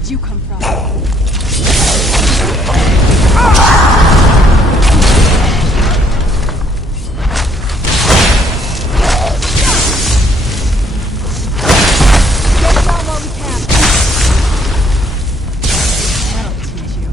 did you come from? Get down while we can. That'll teach you.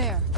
there.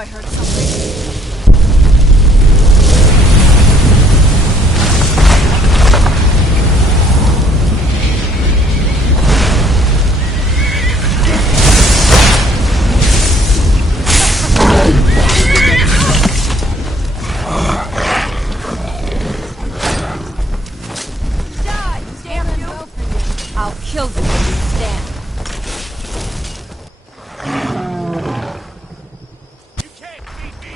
I heard something. Die! Damn you! I'll kill you when you stand. You can't beat me!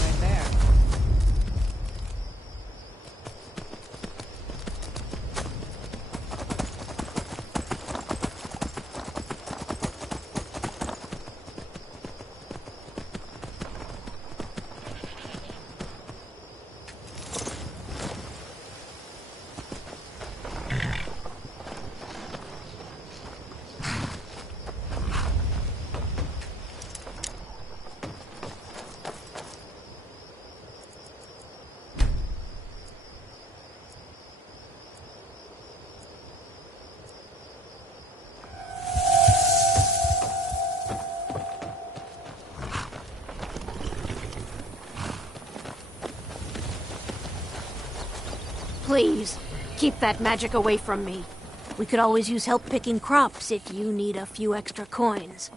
Right there. Please, keep that magic away from me. We could always use help picking crops if you need a few extra coins.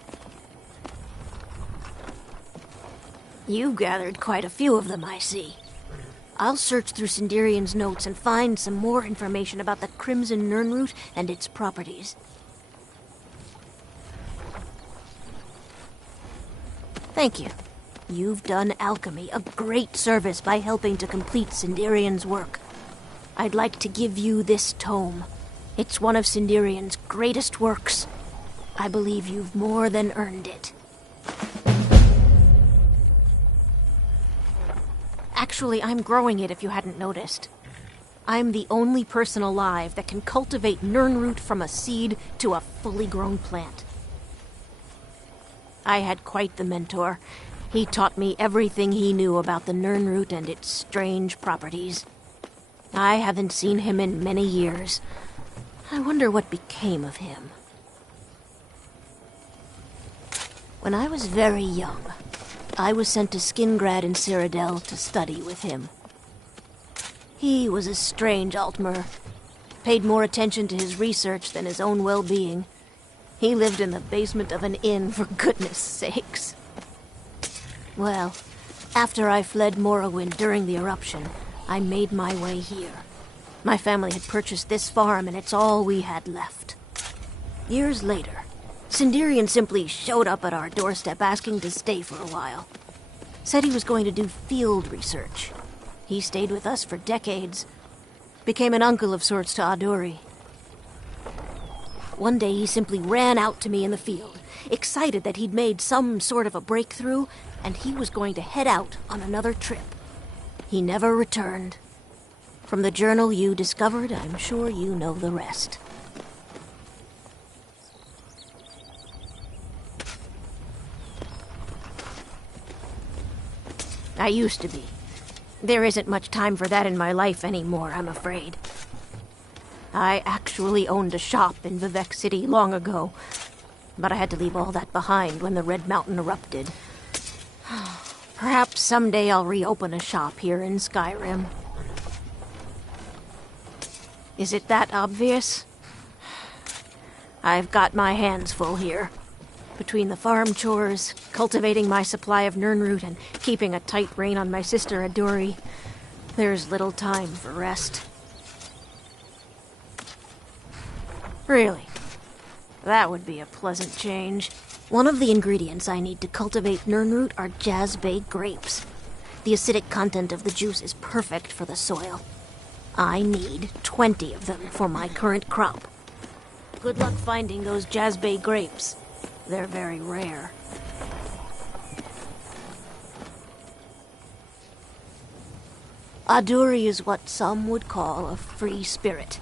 You gathered quite a few of them, I see. I'll search through Sindirian's notes and find some more information about the Crimson Nirnroot and its properties. Thank you. You've done alchemy a great service by helping to complete Sindirian's work. I'd like to give you this tome. It's one of Sindirian's greatest works. I believe you've more than earned it. Actually, I'm growing it if you hadn't noticed. I'm the only person alive that can cultivate Nirnroot from a seed to a fully grown plant. I had quite the mentor. He taught me everything he knew about the Nirnroot and its strange properties. I haven't seen him in many years. I wonder what became of him. When I was very young, I was sent to Skingrad in Cyrodiil to study with him. He was a strange Altmer. Paid more attention to his research than his own well-being. He lived in the basement of an inn, for goodness sakes. Well, after I fled Morrowind during the eruption, I made my way here. My family had purchased this farm, and it's all we had left. Years later, Sindirian simply showed up at our doorstep asking to stay for a while. Said he was going to do field research. He stayed with us for decades. Became an uncle of sorts to Aduri. One day he simply ran out to me in the field, excited that he'd made some sort of a breakthrough, and he was going to head out on another trip. He never returned. From the journal you discovered, I'm sure you know the rest. I used to be. There isn't much time for that in my life anymore, I'm afraid. I actually owned a shop in Vivek City long ago, but I had to leave all that behind when the Red Mountain erupted. Perhaps someday I'll reopen a shop here in Skyrim. Is it that obvious? I've got my hands full here. Between the farm chores, cultivating my supply of Nirnroot, and keeping a tight rein on my sister Aduri, there's little time for rest. Really, that would be a pleasant change. One of the ingredients I need to cultivate Nirnroot are Jazbay grapes. The acidic content of the juice is perfect for the soil. I need 20 of them for my current crop. Good luck finding those Jazbay grapes. They're very rare. Aduri is what some would call a free spirit.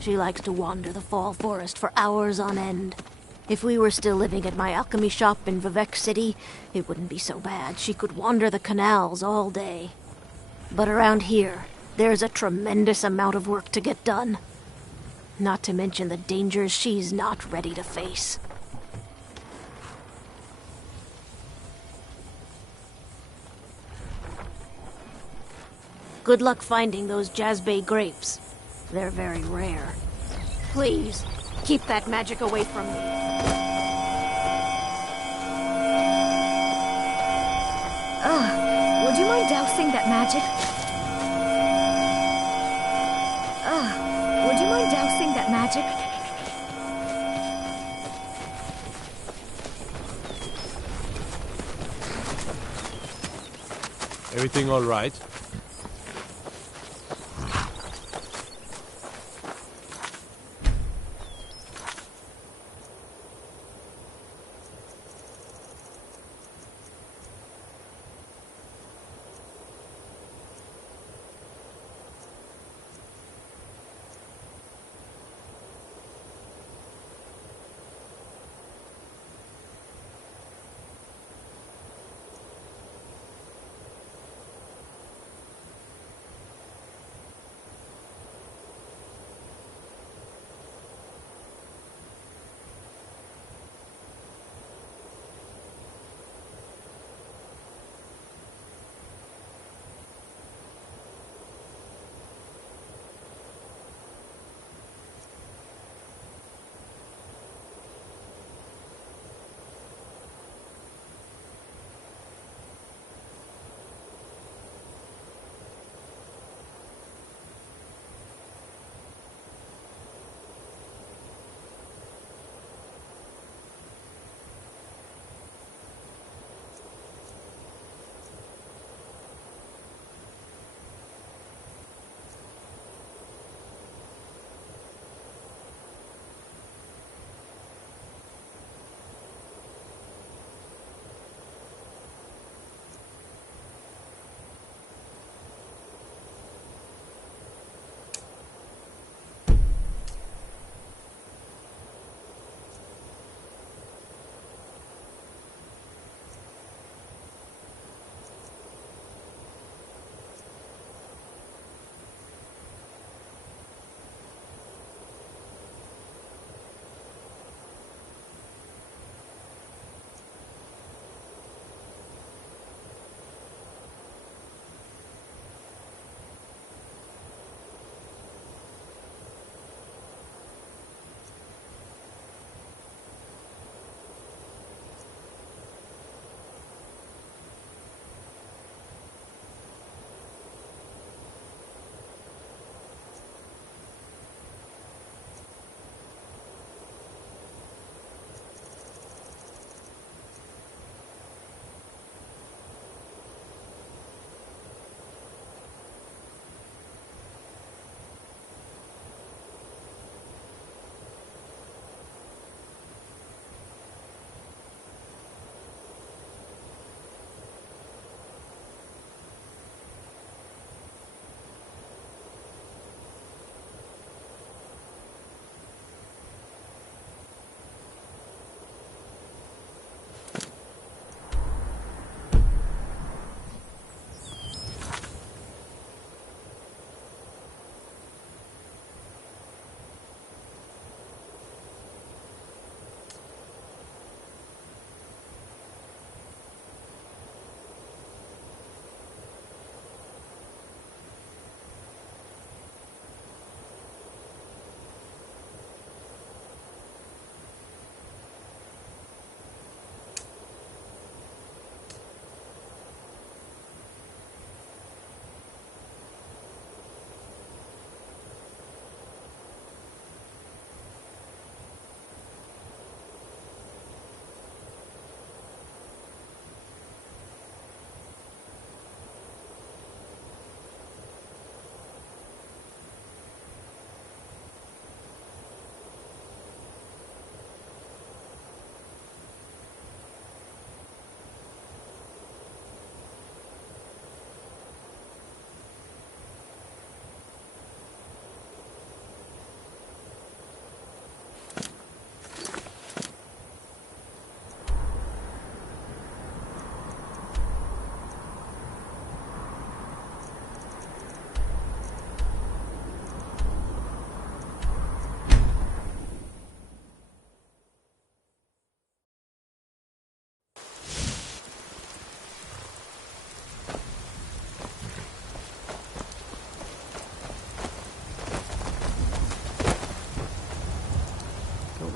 She likes to wander the fall forest for hours on end. If we were still living at my alchemy shop in Vivek City, it wouldn't be so bad. She could wander the canals all day. But around here, there's a tremendous amount of work to get done. Not to mention the dangers she's not ready to face. Good luck finding those Jazbay grapes. They're very rare. Please, keep that magic away from me. Would you mind dousing that magic? Would you mind dousing that magic? Everything all right?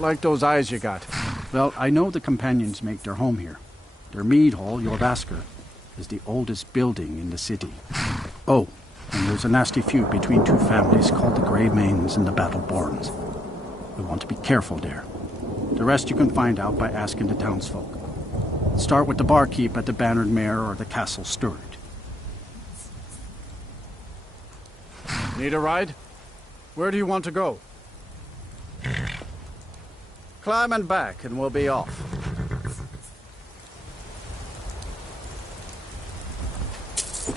like those eyes you got. Well, I know the companions make their home here. Their mead hall, Jorvasker, is the oldest building in the city. Oh, and there's a nasty feud between two families called the Greymanes and the Battleborns. We want to be careful there. The rest you can find out by asking the townsfolk. Start with the barkeep at the Bannered Mare or the Castle Steward. Need a ride? Where do you want to go? Climb and back and we'll be off.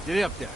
Get up there.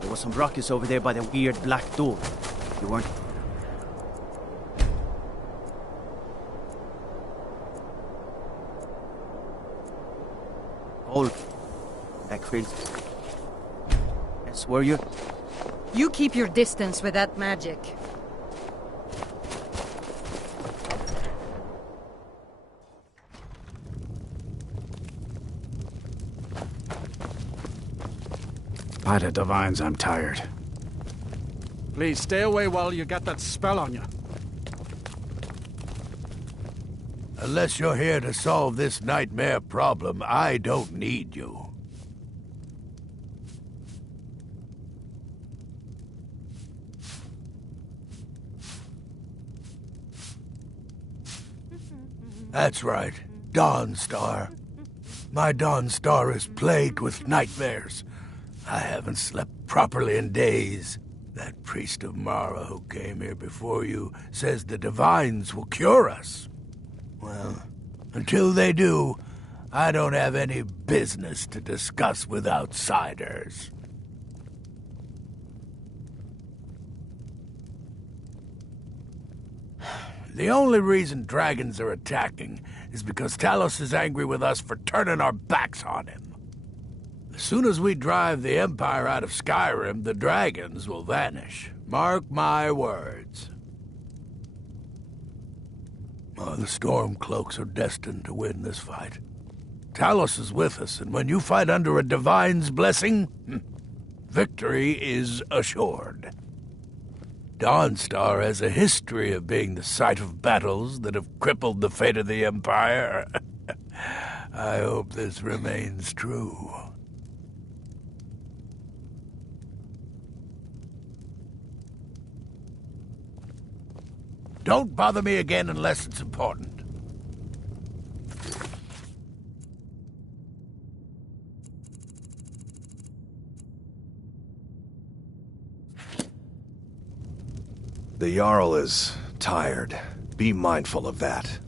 There was some ruckus over there by the weird black door. You weren't... Hold. That crazy. Yes, were you? You keep your distance with that magic. By the divines, I'm tired. Please, stay away while you got that spell on you. Unless you're here to solve this nightmare problem, I don't need you. That's right, Dawnstar. My Dawnstar is plagued with nightmares. I haven't slept properly in days. That priest of Mara who came here before you says the divines will cure us. Well, until they do, I don't have any business to discuss with outsiders. The only reason dragons are attacking is because Talos is angry with us for turning our backs on him. As soon as we drive the Empire out of Skyrim, the dragons will vanish. Mark my words. Oh, the Stormcloaks are destined to win this fight. Talos is with us, and when you fight under a divine's blessing, victory is assured. Dawnstar has a history of being the site of battles that have crippled the fate of the Empire. I hope this remains true. Don't bother me again unless it's important. The Jarl is tired. Be mindful of that.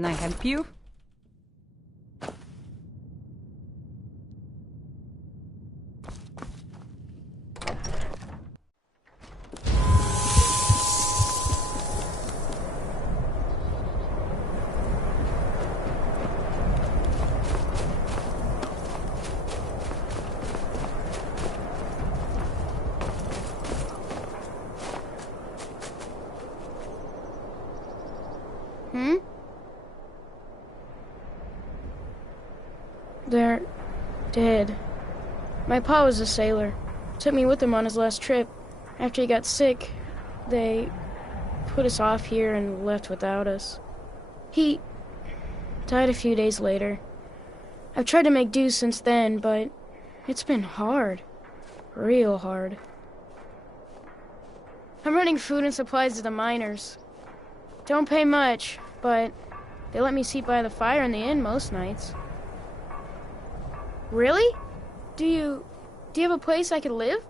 Can I help you? They're dead. My pa was a sailor. Took me with him on his last trip. After he got sick, they put us off here and left without us. He died a few days later. I've tried to make do since then, but it's been hard. Real hard. I'm running food and supplies to the miners. Don't pay much, but they let me sleep by the fire in the inn most nights. Really? Do you have a place I could live?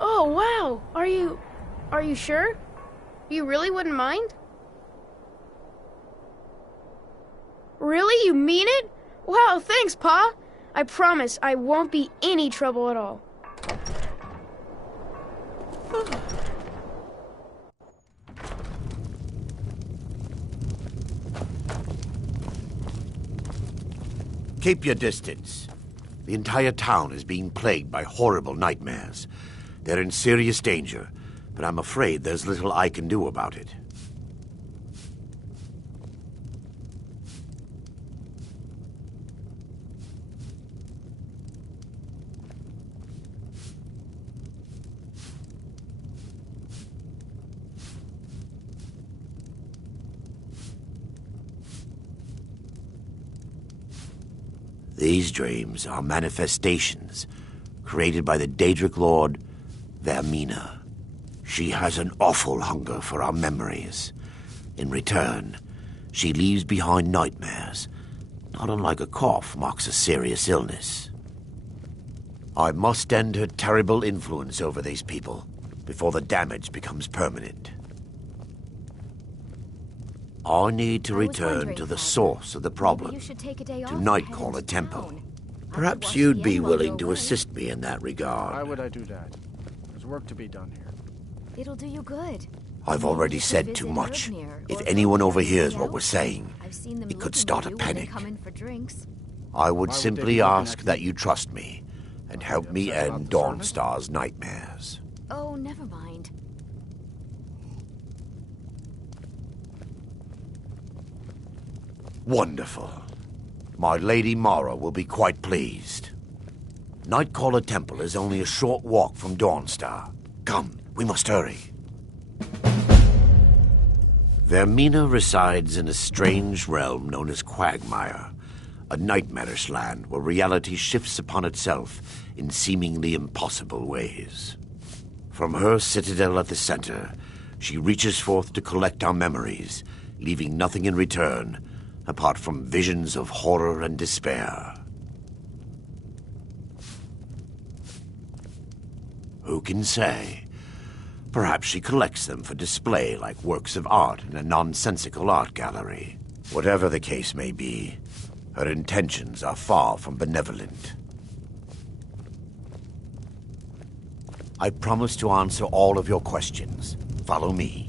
Oh, wow. Are you sure? You really wouldn't mind? Really? You mean it? Wow, thanks, Pa. I promise I won't be any trouble at all. Keep your distance. The entire town is being plagued by horrible nightmares. They're in serious danger, but I'm afraid there's little I can do about it. These dreams are manifestations created by the Daedric Lord Vermina. She has an awful hunger for our memories. In return, she leaves behind nightmares, not unlike a cough marks a serious illness. I must end her terrible influence over these people before the damage becomes permanent. I need to return to the source of the problem, to Nightcaller Temple. Perhaps you'd be willing to assist me in that regard. Why would I do that? There's work to be done here. It'll do you good. I've already said too much. If anyone overhears what we're saying, it could start a panic. I would simply ask that you trust me and help me end Dawnstar's nightmares. Oh, never mind. Wonderful. My Lady Mara will be quite pleased. Nightcaller Temple is only a short walk from Dawnstar. Come, we must hurry. Vermina resides in a strange realm known as Quagmire, a nightmarish land where reality shifts upon itself in seemingly impossible ways. From her citadel at the center, she reaches forth to collect our memories, leaving nothing in return apart from visions of horror and despair. Who can say? Perhaps she collects them for display like works of art in a nonsensical art gallery. Whatever the case may be, her intentions are far from benevolent. I promise to answer all of your questions. Follow me.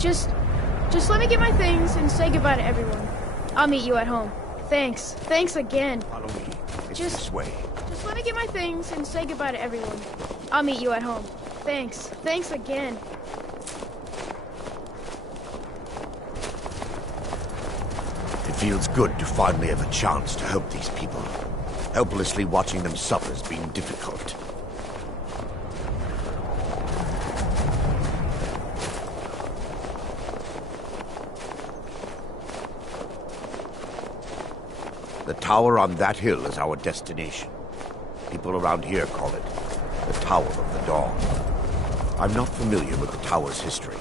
Just let me get my things and say goodbye to everyone. I'll meet you at home. Thanks. Thanks again. Follow me. It's Just- this way. Just let me get my things and say goodbye to everyone. I'll meet you at home. Thanks. Thanks again. It feels good to finally have a chance to help these people. Helplessly watching them suffer has been difficult. The tower on that hill is our destination. People around here call it the Tower of the Dawn. I'm not familiar with the tower's history,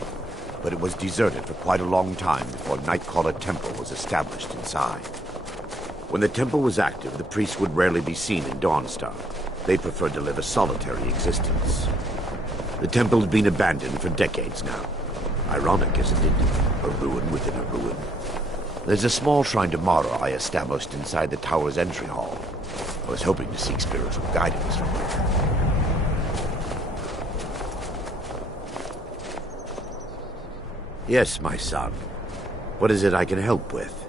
but it was deserted for quite a long time before Nightcaller Temple was established inside. When the temple was active, the priests would rarely be seen in Dawnstar. They preferred to live a solitary existence. The temple has been abandoned for decades now. Ironic, isn't it? A ruin within a ruin. There's a small shrine to Mara I established inside the tower's entry hall. I was hoping to seek spiritual guidance from her. Yes, my son. What is it I can help with?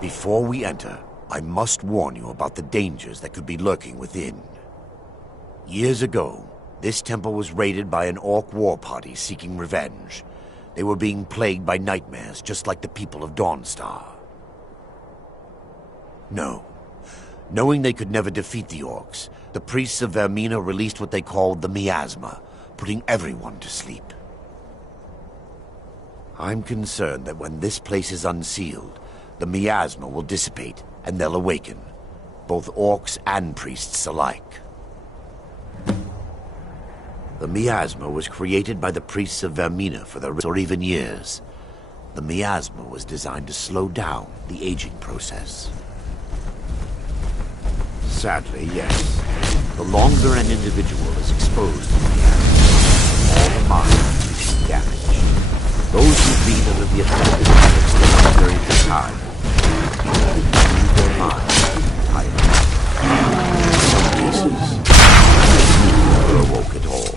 Before we enter, I must warn you about the dangers that could be lurking within. Years ago, this temple was raided by an orc war party seeking revenge. They were being plagued by nightmares, just like the people of Dawnstar. No. Knowing they could never defeat the orcs, the priests of Vermina released what they called the miasma, putting everyone to sleep. I'm concerned that when this place is unsealed, the miasma will dissipate and they'll awaken, both orcs and priests alike. The miasma was created by the priests of Vermina for or even years. The miasma was designed to slow down the aging process. Sadly, yes. The longer an individual is exposed to the miasma, all the mind is damaged. Those who've been under the affected effects during the time leave their minds entirely. In some cases, never awoke at all.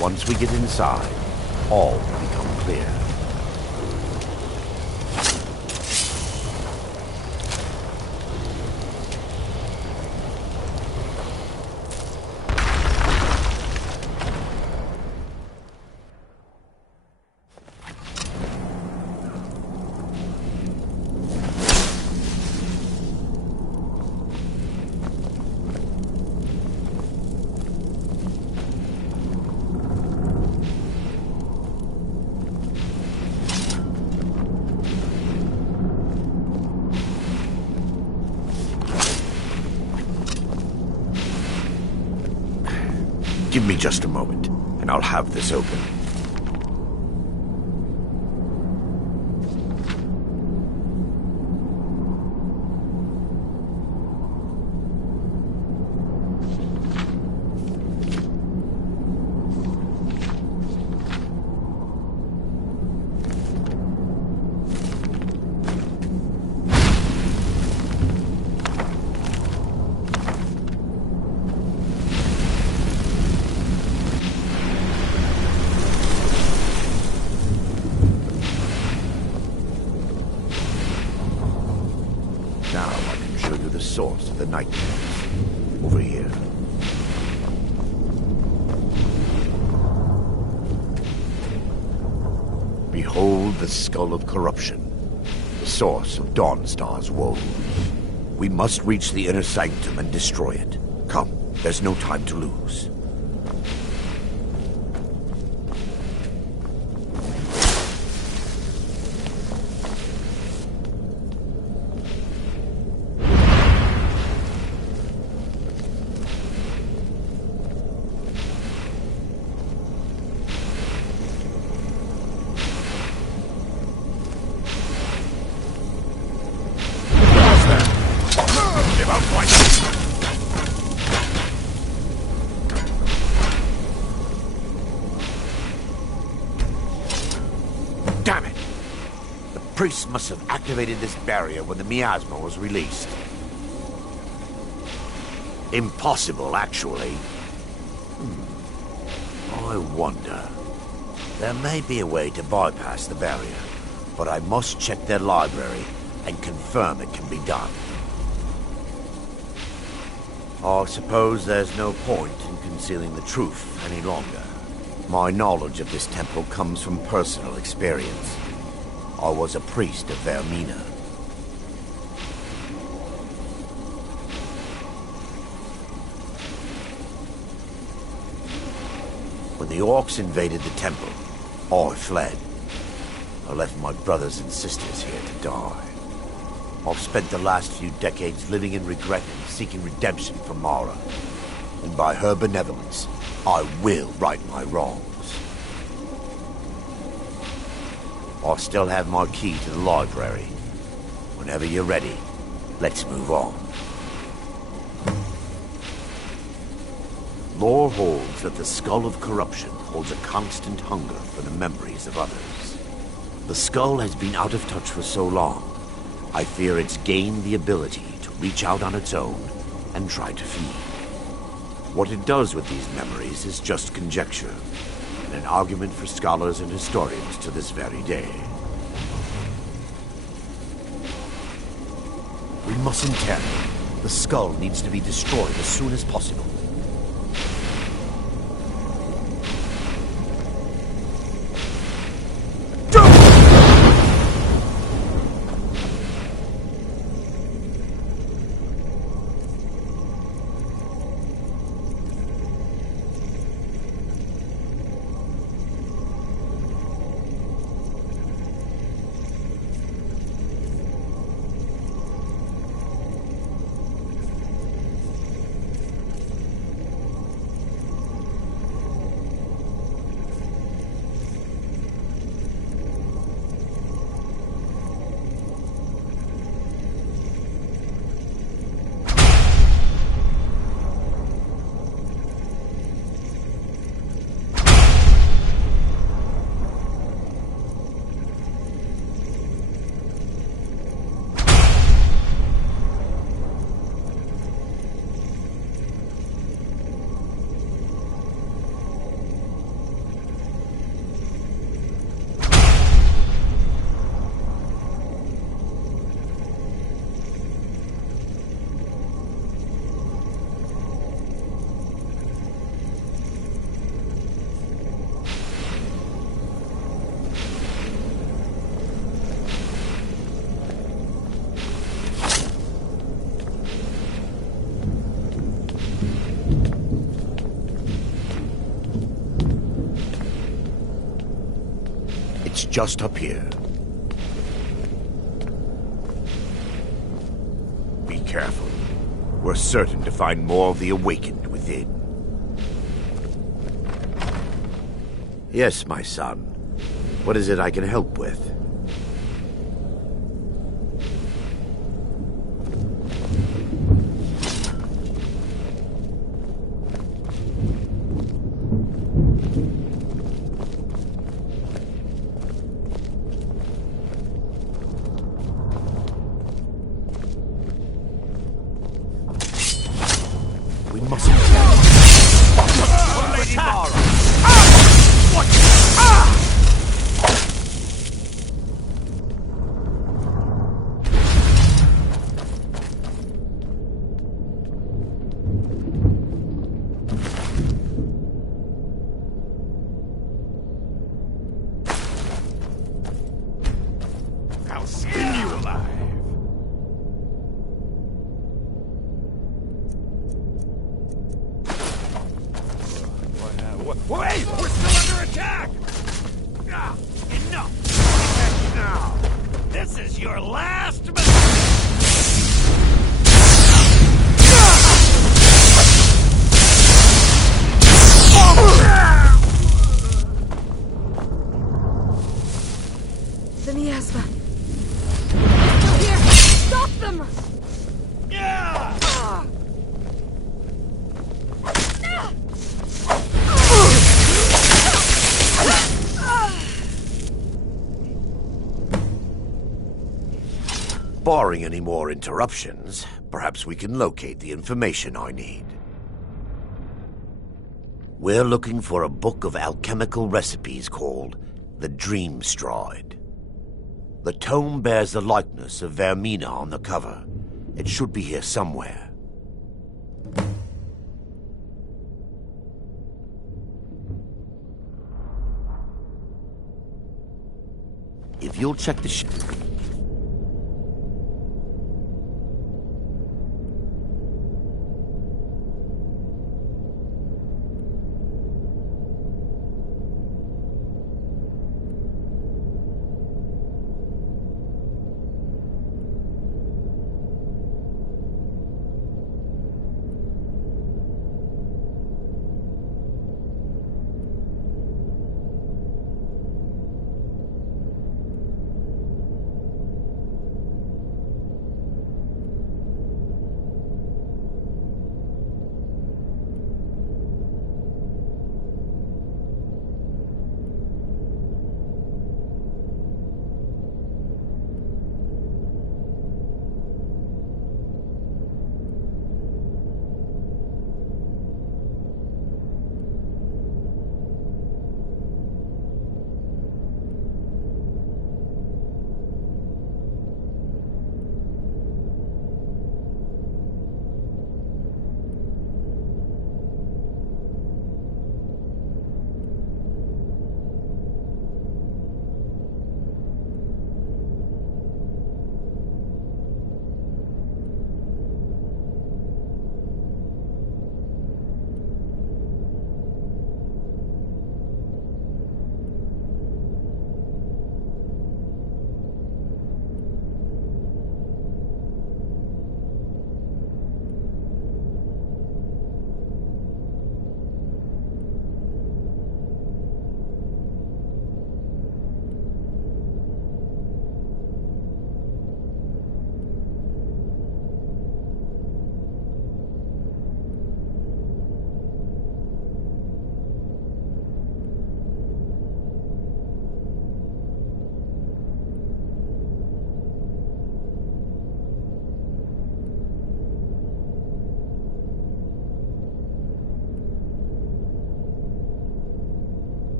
Once we get inside, all will become clear. Give me just a moment, and I'll have this open. Now I can show you the source of the nightmares. Over here. Behold the skull of corruption, the source of Dawnstar's woes. We must reach the inner sanctum and destroy it. Come, there's no time to lose. Damn it! The priest must have activated this barrier when the miasma was released. Impossible, actually. I wonder. There may be a way to bypass the barrier, but I must check their library and confirm it can be done. I suppose there's no point in concealing the truth any longer. My knowledge of this temple comes from personal experience. I was a priest of Vermina. When the orcs invaded the temple, I fled. I left my brothers and sisters here to die. I've spent the last few decades living in regret and seeking redemption from Mara. And by her benevolence, I will right my wrongs. I still have my key to the library. Whenever you're ready, let's move on. Lore holds that the skull of corruption holds a constant hunger for the memories of others. The skull has been out of touch for so long, I fear it's gained the ability to reach out on its own and try to feed. What it does with these memories is just conjecture, and an argument for scholars and historians to this very day. We mustn't tarry. The skull needs to be destroyed as soon as possible. just up here. Be careful. We're certain to find more of the awakened within. Yes, my son. What is it I can help with? We mustn't Lady Mara! What? I'll skin you alive! Wait! We're still under attack! Enough! Now! This is your last The miasma. They're here! Stop them! Yeah! Barring any more interruptions, perhaps we can locate the information I need. We're looking for a book of alchemical recipes called the Dream Stride. The tome bears the likeness of Vermina on the cover. It should be here somewhere. If you'll check the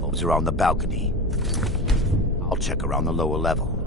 Moves around the balcony. I'll check around the lower level.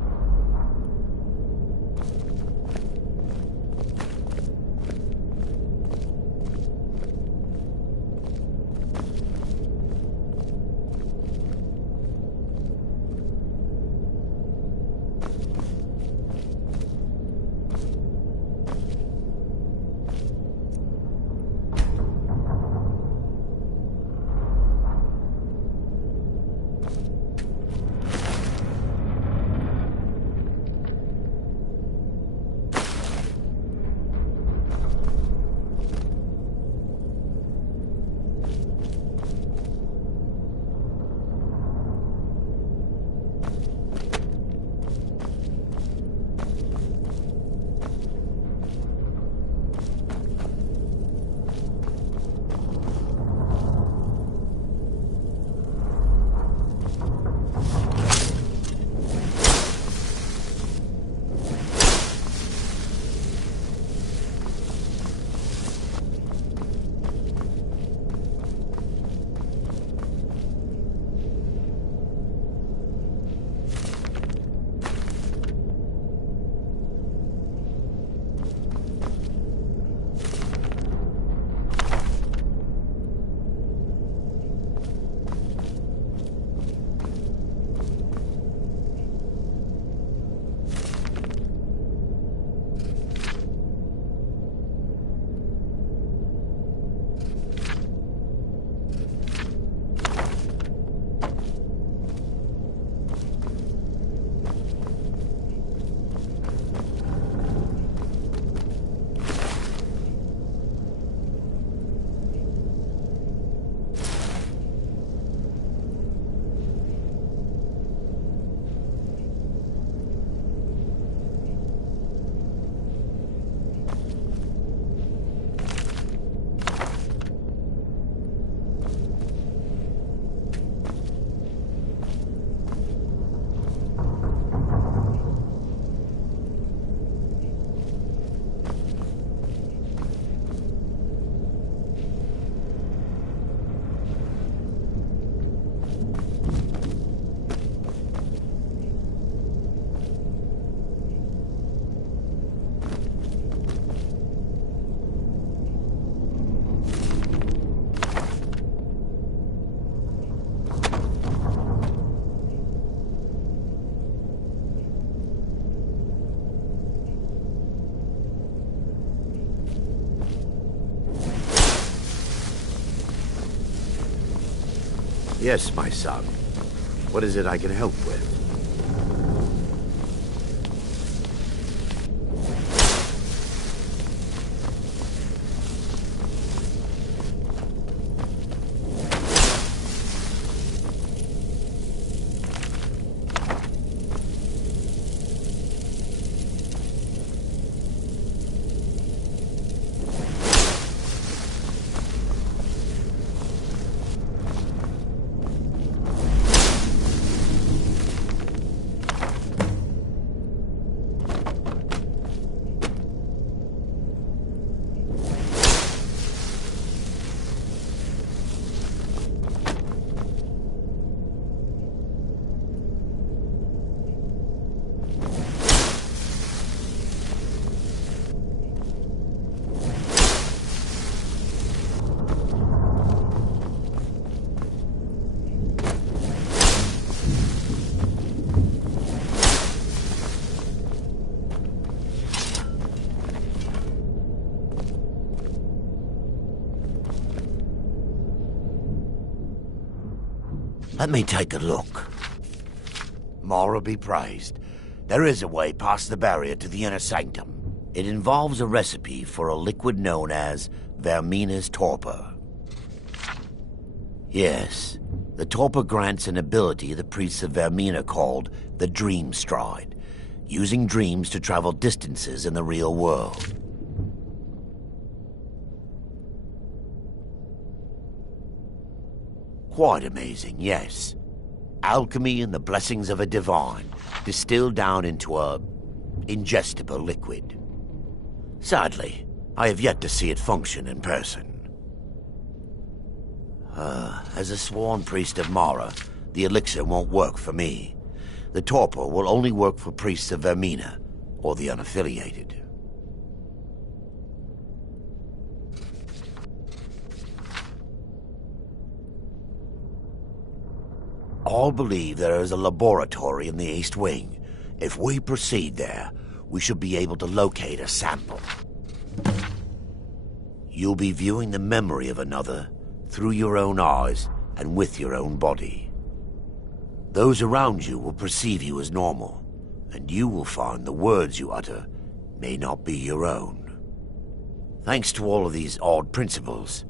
Yes, my son. What is it I can help with? Let me take a look. Mara be praised. There is a way past the barrier to the inner sanctum. It involves a recipe for a liquid known as Vermina's torpor. Yes, the torpor grants an ability the priests of Vermina called the Dream Stride, using dreams to travel distances in the real world. Quite amazing, yes. Alchemy and the blessings of a divine, distilled down into a ingestible liquid. Sadly, I have yet to see it function in person. As a sworn priest of Mara, the elixir won't work for me. The torpor will only work for priests of Vermina, or the unaffiliated. All believe there is a laboratory in the East Wing. If we proceed there, we should be able to locate a sample. You'll be viewing the memory of another through your own eyes and with your own body. Those around you will perceive you as normal, and you will find the words you utter may not be your own. Thanks to all of these odd principles,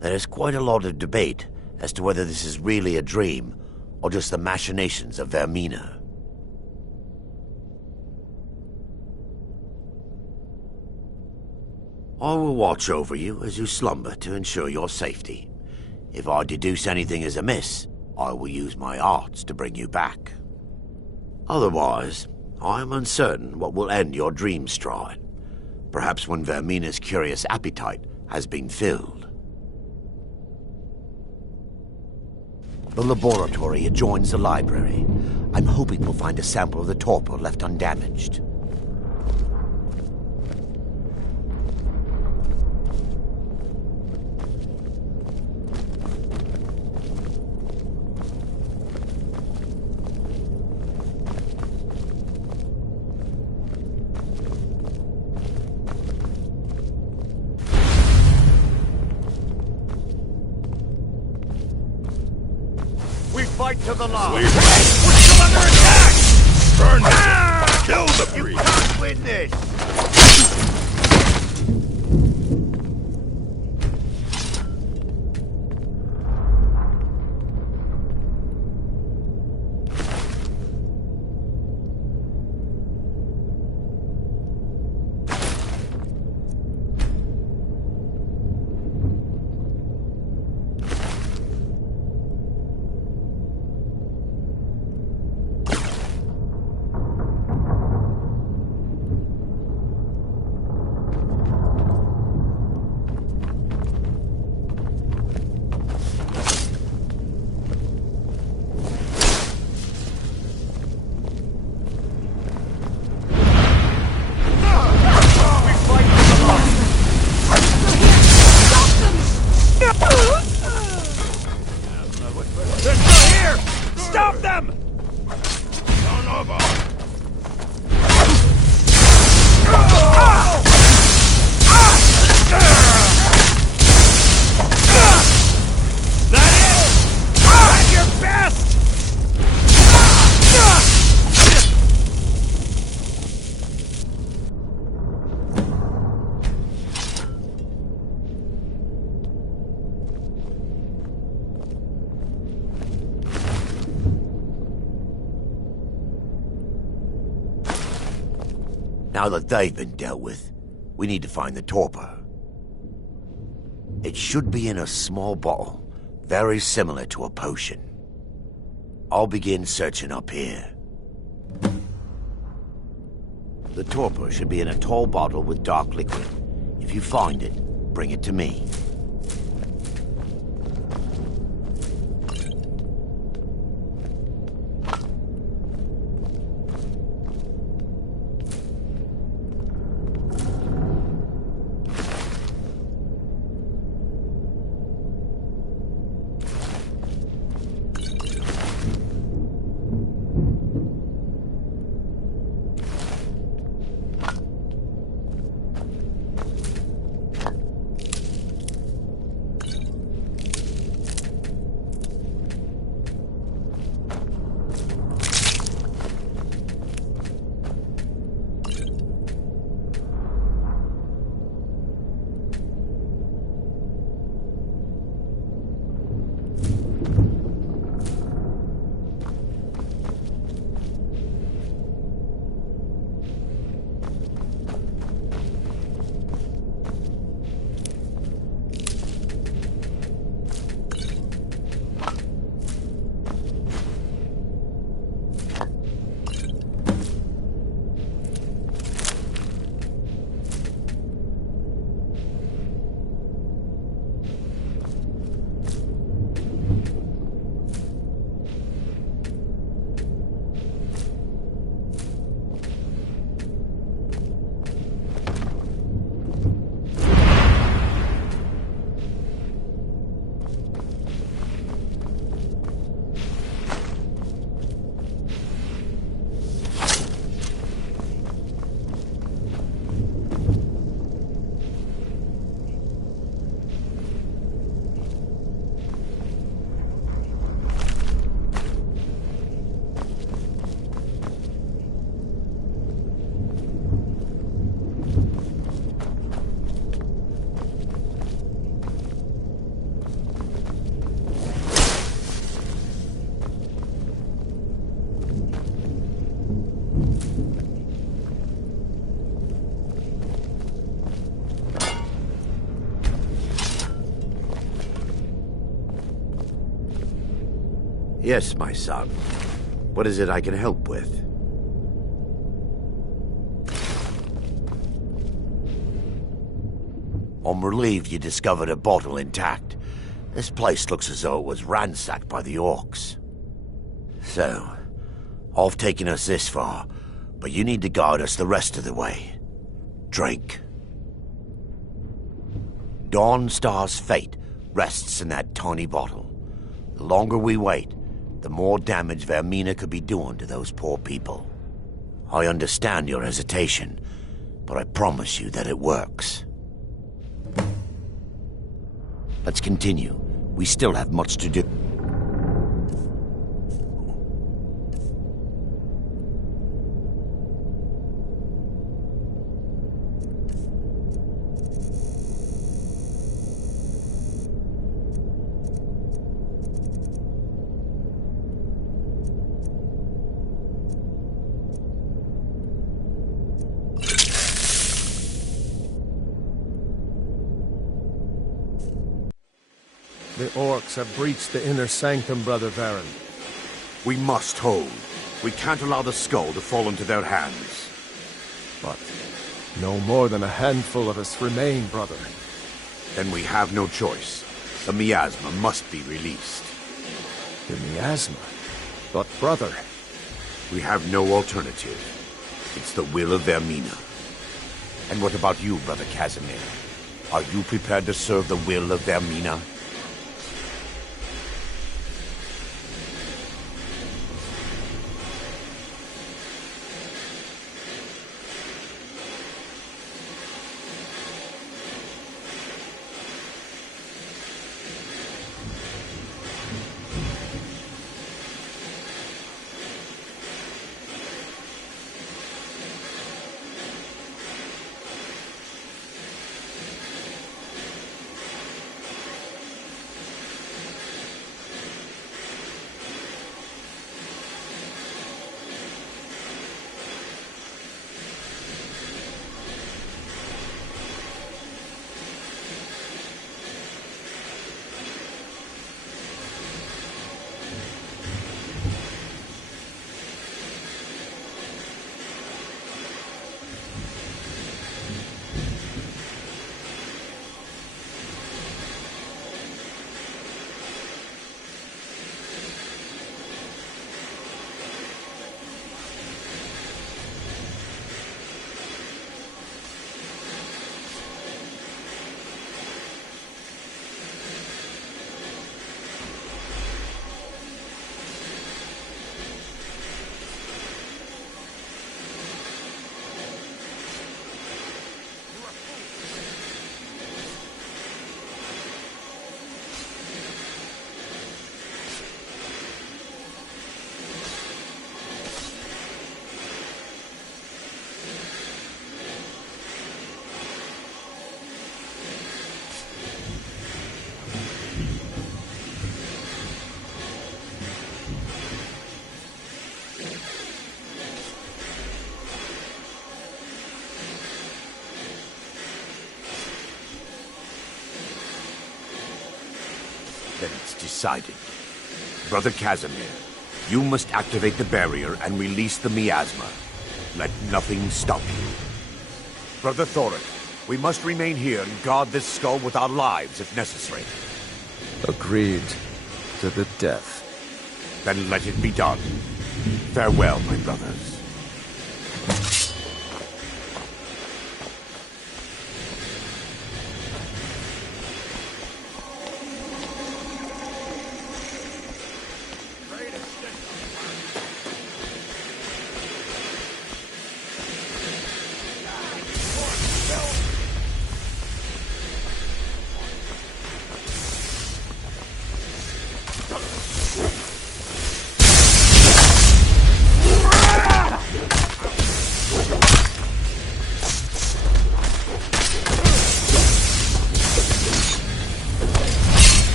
there is quite a lot of debate as to whether this is really a dream or just the machinations of Vermina. I will watch over you as you slumber to ensure your safety. If I deduce anything is amiss, I will use my arts to bring you back. Otherwise, I am uncertain what will end your dream stride. Perhaps when Vermina's curious appetite has been filled. The laboratory adjoins the library. I'm hoping we'll find a sample of the torpor left undamaged. Fight to the last. We're still under attack! Burn them! Kill the priest! You can't win this! Now that they've been dealt with, we need to find the torpor. It should be in a small bottle, very similar to a potion. I'll begin searching up here. The torpor should be in a tall bottle with dark liquid. If you find it, bring it to me. Yes, my son. What is it I can help with? I'm relieved you discovered a bottle intact. This place looks as though it was ransacked by the orcs. So, I've taken us this far, but you need to guide us the rest of the way. Drink. Dawnstar's fate rests in that tiny bottle. The longer we wait, the more damage Vermina could be doing to those poor people. I understand your hesitation, but I promise you that it works. Let's continue. We still have much to do. The orcs have breached the inner sanctum, Brother Varen. We must hold. We can't allow the skull to fall into their hands. But no more than a handful of us remain, brother. Then we have no choice. The miasma must be released. The miasma? But, brother... We have no alternative. It's the will of Vermina. And what about you, Brother Casimir? Are you prepared to serve the will of Vermina? Then it's decided. Brother Casimir, you must activate the barrier and release the miasma. Let nothing stop you. Brother Thoric, we must remain here and guard this skull with our lives if necessary. Agreed to the death. Then let it be done. Farewell, my brothers.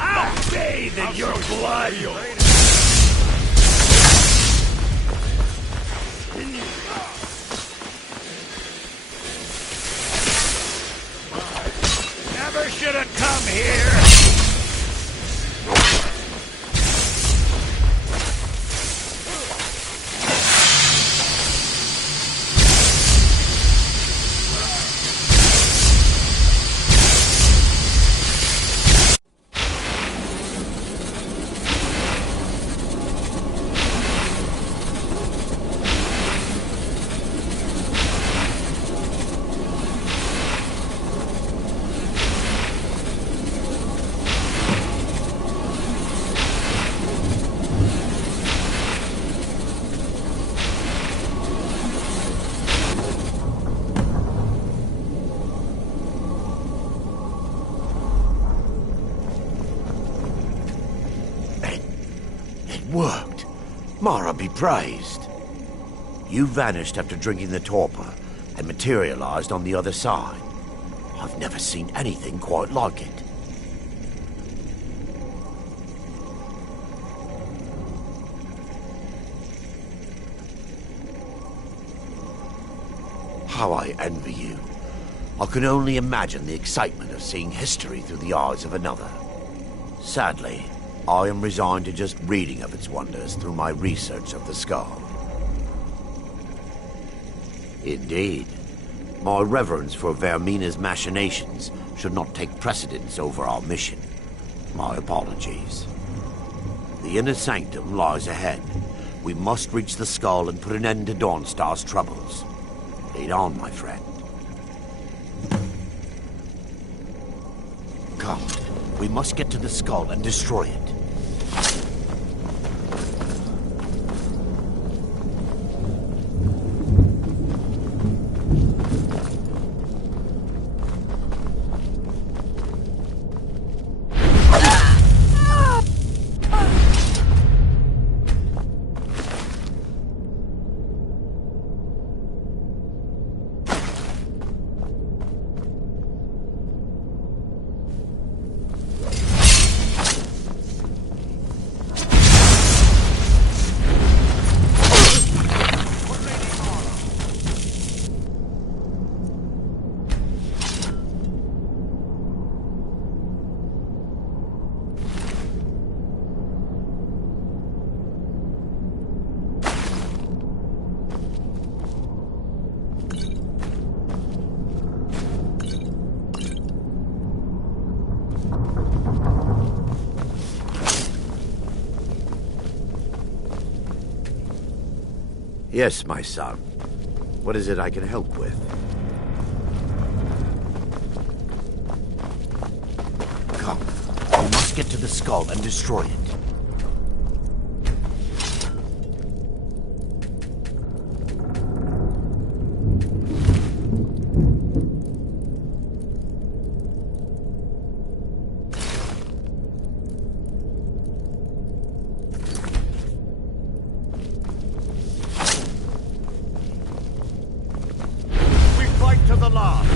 I'll bathe in your blood! Never should have come here! Worked. Mara be praised. You vanished after drinking the torpor and materialized on the other side. I've never seen anything quite like it. How I envy you. I can only imagine the excitement of seeing history through the eyes of another. Sadly, I am resigned to just reading of its wonders through my research of the skull. Indeed, my reverence for Vermina's machinations should not take precedence over our mission. My apologies. The inner sanctum lies ahead. We must reach the skull and put an end to Dawnstar's troubles. Lead on, my friend. Come, we must get to the skull and destroy it. Yes, my son. What is it I can help with? Come. We must get to the skull and destroy it. To the last.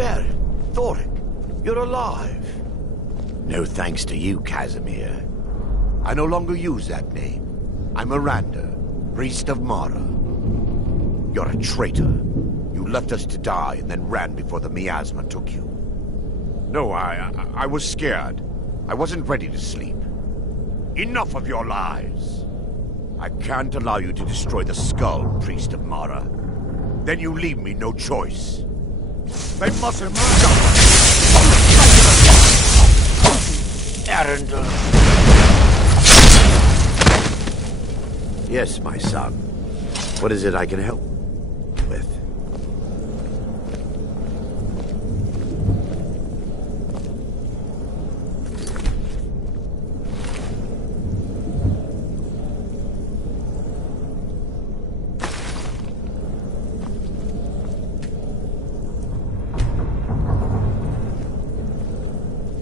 Baron, Thoric, you're alive. No thanks to you, Casimir. I no longer use that name. I'm Miranda, priest of Mara. You're a traitor. You left us to die and then ran before the miasma took you. No, I was scared. I wasn't ready to sleep. Enough of your lies. I can't allow you to destroy the skull, priest of Mara. Then you leave me no choice. They mustn't stop us! Arundel. Yes, my son. What is it I can help with?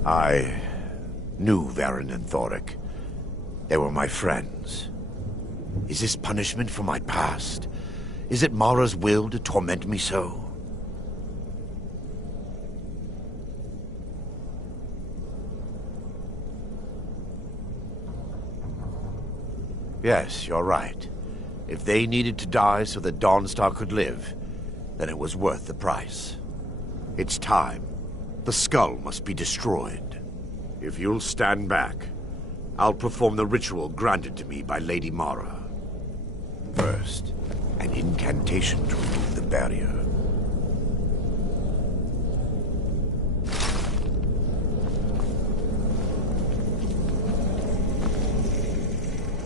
I knew Varen and Thoric. They were my friends. Is this punishment for my past? Is it Mara's will to torment me so? Yes, you're right. If they needed to die so that Dawnstar could live, then it was worth the price. It's time. The skull must be destroyed. If you'll stand back, I'll perform the ritual granted to me by Lady Mara. First, an incantation to remove the barrier.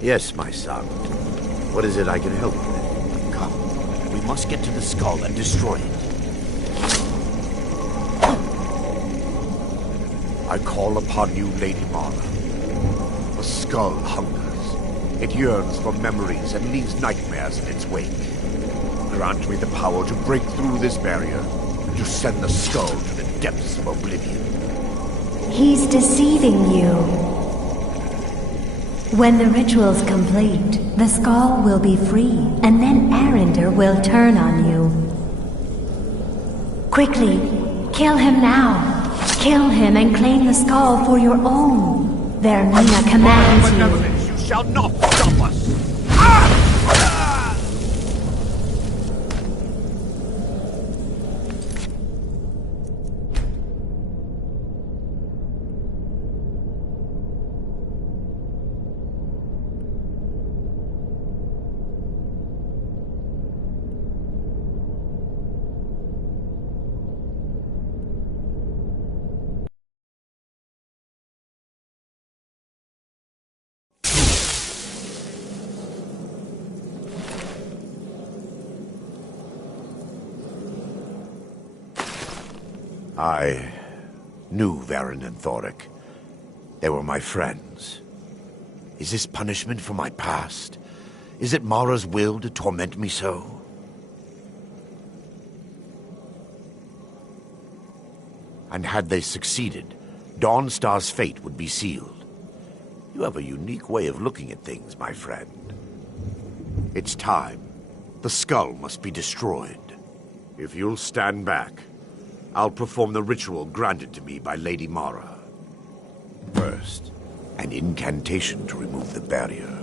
Yes, my son. What is it I can help with? Come, we must get to the skull and destroy it. I call upon you, Lady Mara. The skull hungers. It yearns for memories and leaves nightmares in its wake. Grant me the power to break through this barrier and to send the skull to the depths of oblivion. He's deceiving you. When the ritual's complete, the skull will be free, and then Arundel will turn on you. Quickly, kill him now. Kill him and claim the skull for your own. Vermina commands you. You shall not stop us! I knew Varen and Thoric. They were my friends. Is this punishment for my past? Is it Mara's will to torment me so? And had they succeeded, Dawnstar's fate would be sealed. You have a unique way of looking at things, my friend. It's time. The skull must be destroyed. If you'll stand back, I'll perform the ritual granted to me by Lady Mara. First, an incantation to remove the barrier.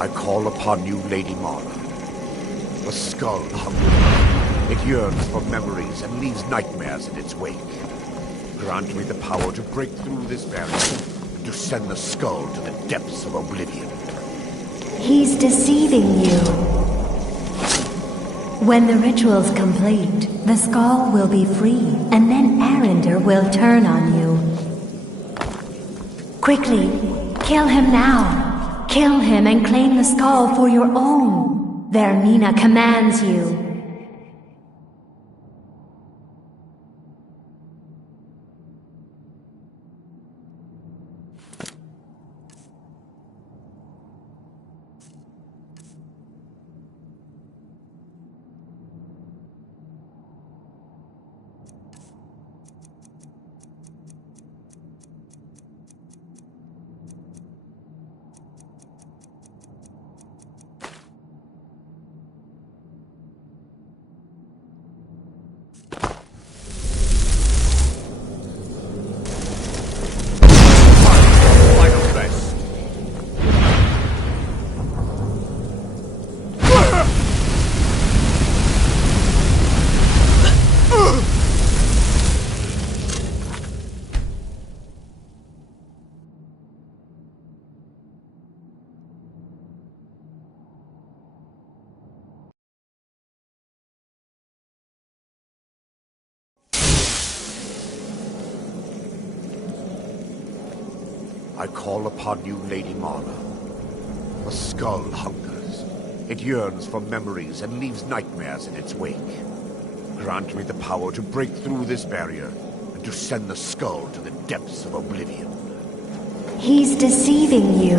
I call upon you, Lady Mara. The skull hungers. It yearns for memories and leaves nightmares in its wake. Grant me the power to break through this barrier and to send the skull to the depths of oblivion. He's deceiving you. When the ritual's complete, the skull will be free, and then Arender will turn on you. Quickly, kill him now. Kill him and claim the skull for your own. Vermina commands you. I call upon you, Lady Mara. The skull hungers. It yearns for memories and leaves nightmares in its wake. Grant me the power to break through this barrier and to send the skull to the depths of oblivion. He's deceiving you.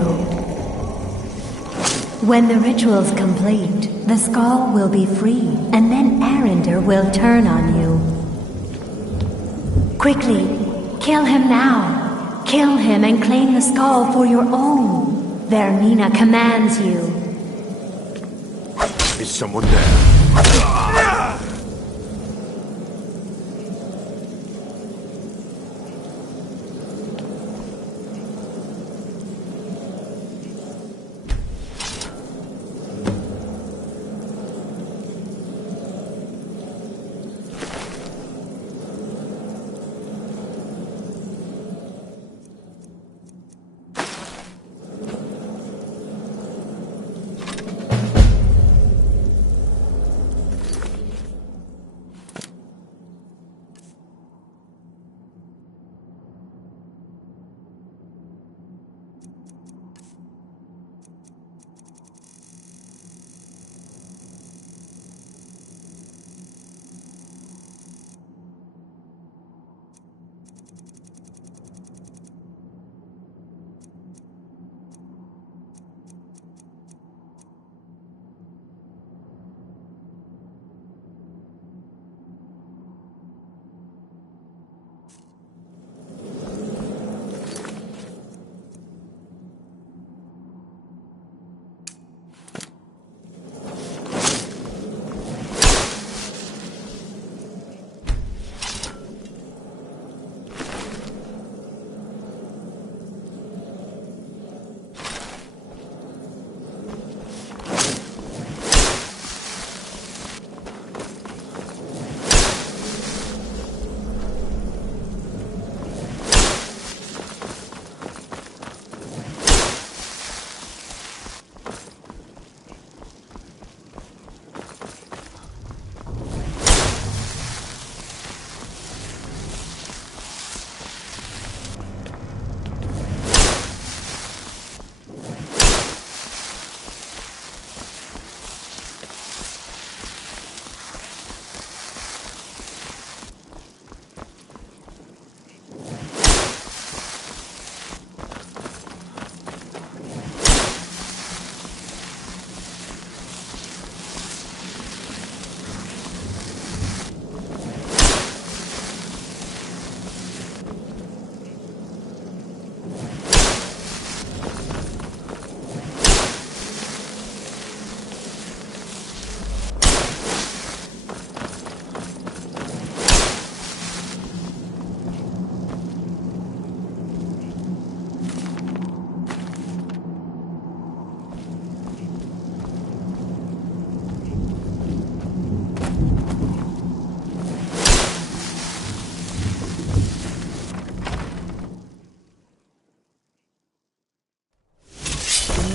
When the ritual's complete, the skull will be free, and then Arender will turn on you. Quickly, kill him now. Kill him and claim the skull for your own. Vermina commands you. Is someone there?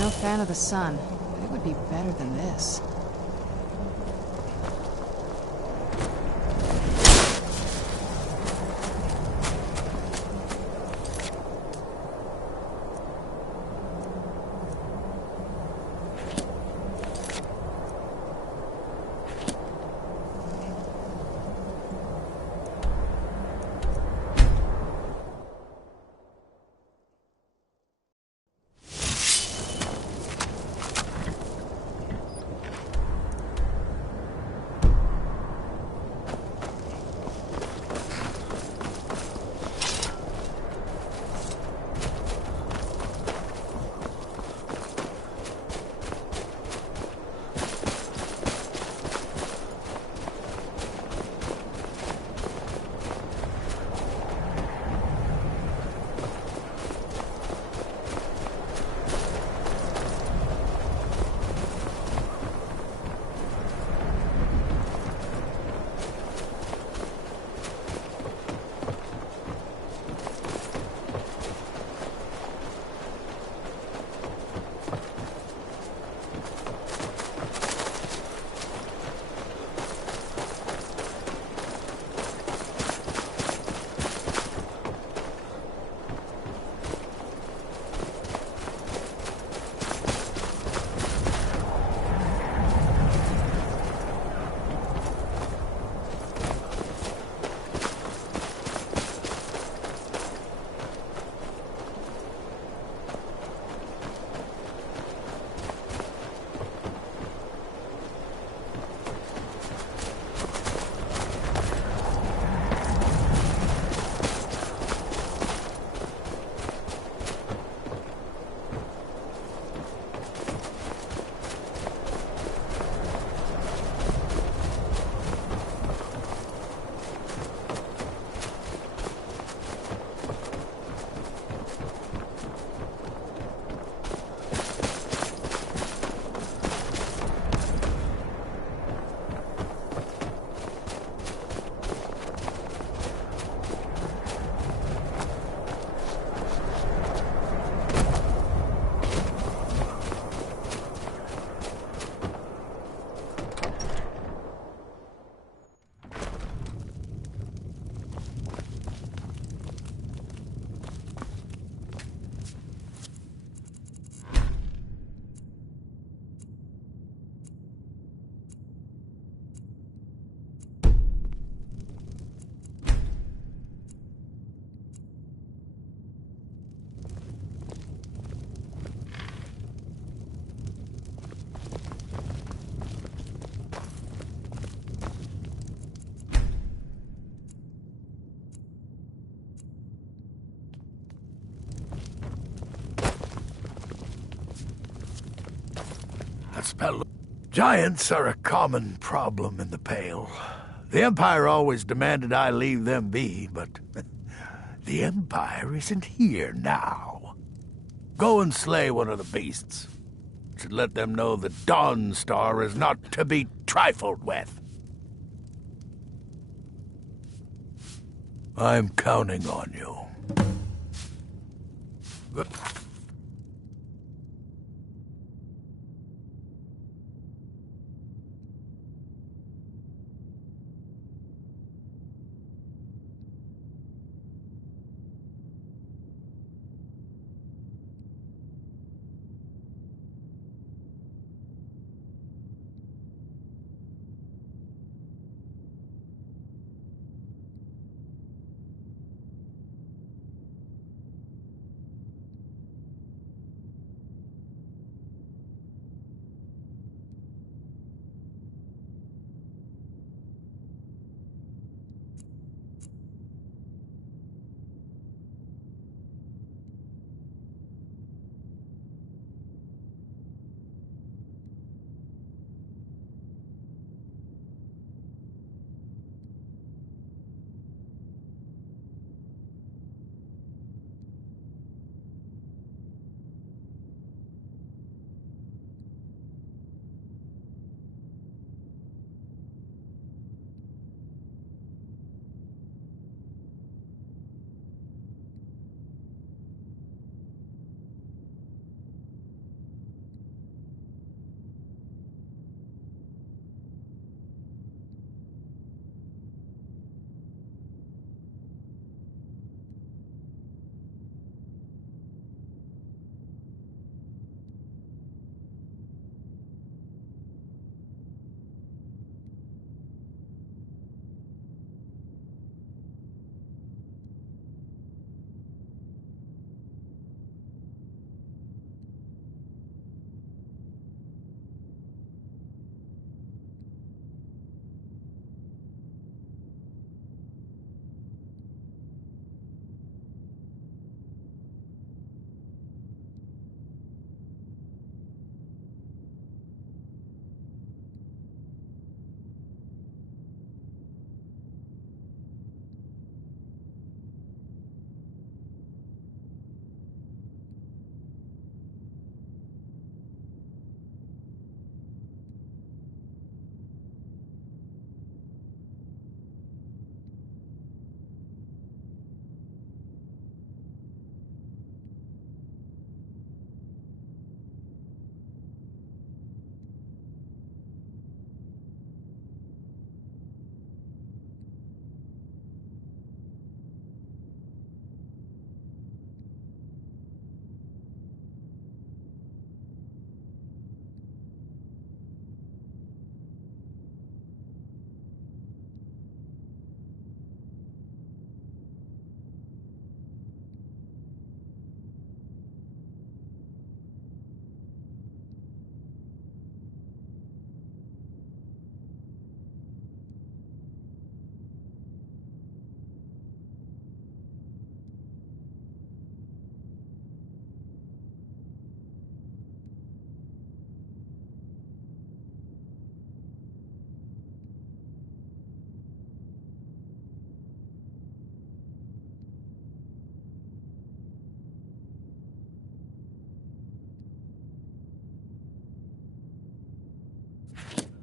no fan of the sun, but it would be better than this. That spell. Giants are a common problem in the Pale. The Empire always demanded I leave them be, but the Empire isn't here now. Go and slay one of the beasts. Should let them know the Dawn Star is not to be trifled with. I'm counting on you.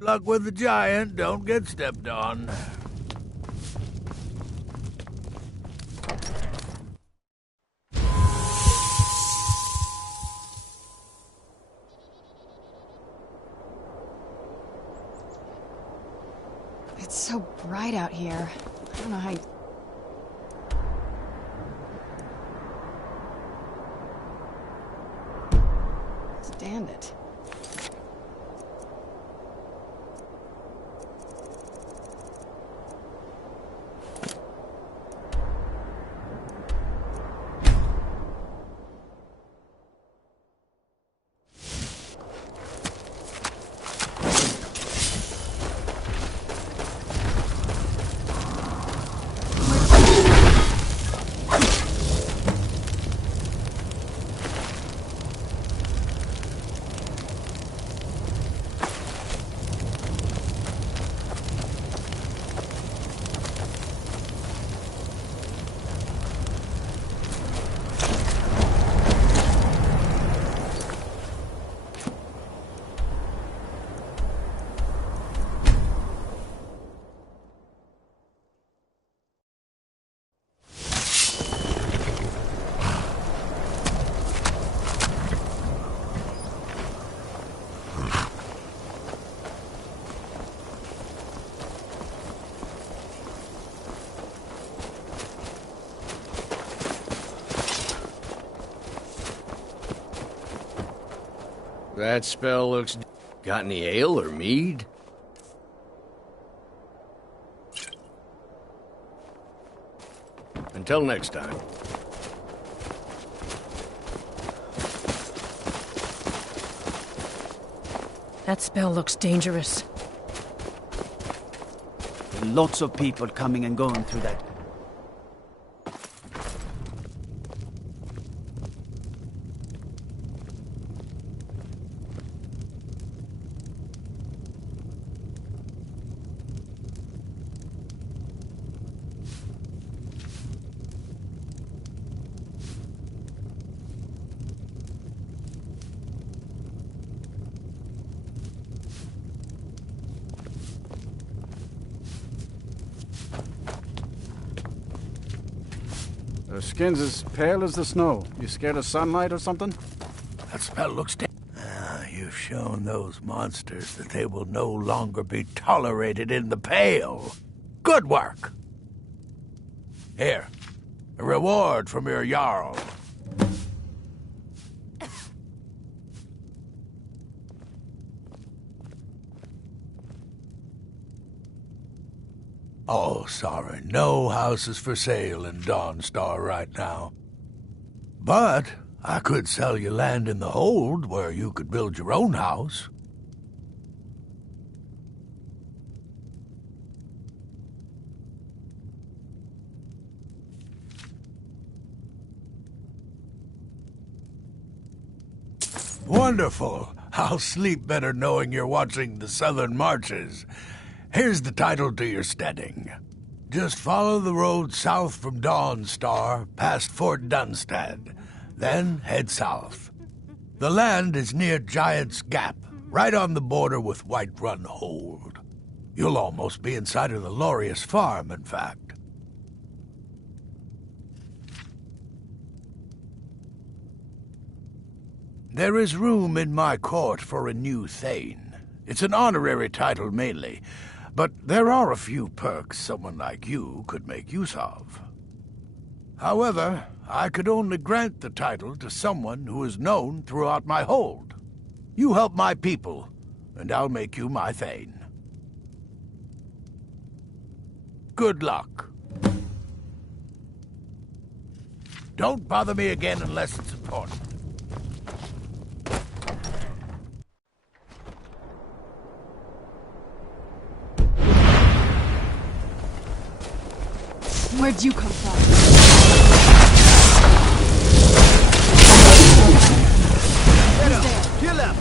Luck with the giant, don't get stepped on. It's so bright out here. I don't know how you... Stand it. That spell looks... Got any ale or mead? Until next time. That spell looks dangerous. Lots of people coming and going through that. Their skin's as pale as the snow. You scared of sunlight or something? That spell looks you've shown those monsters that they will no longer be tolerated in the Pale. Good work. Here, a reward from your Jarl. Oh, sorry, no houses for sale in Dawnstar right now. But I could sell you land in the Hold where you could build your own house. Wonderful. I'll sleep better knowing you're watching the Southern Marches. Here's the title to your steading. Just follow the road south from Dawnstar, past Fort Dunstad. Then head south. The land is near Giant's Gap, right on the border with Whiterun Hold. You'll almost be inside of the Laureus farm, in fact. There is room in my court for a new Thane. It's an honorary title mainly, but there are a few perks someone like you could make use of. However, I could only grant the title to someone who is known throughout my hold. You help my people, and I'll make you my Thane. Good luck. Don't bother me again unless it's important. Where'd you come from? Get up! Kill him!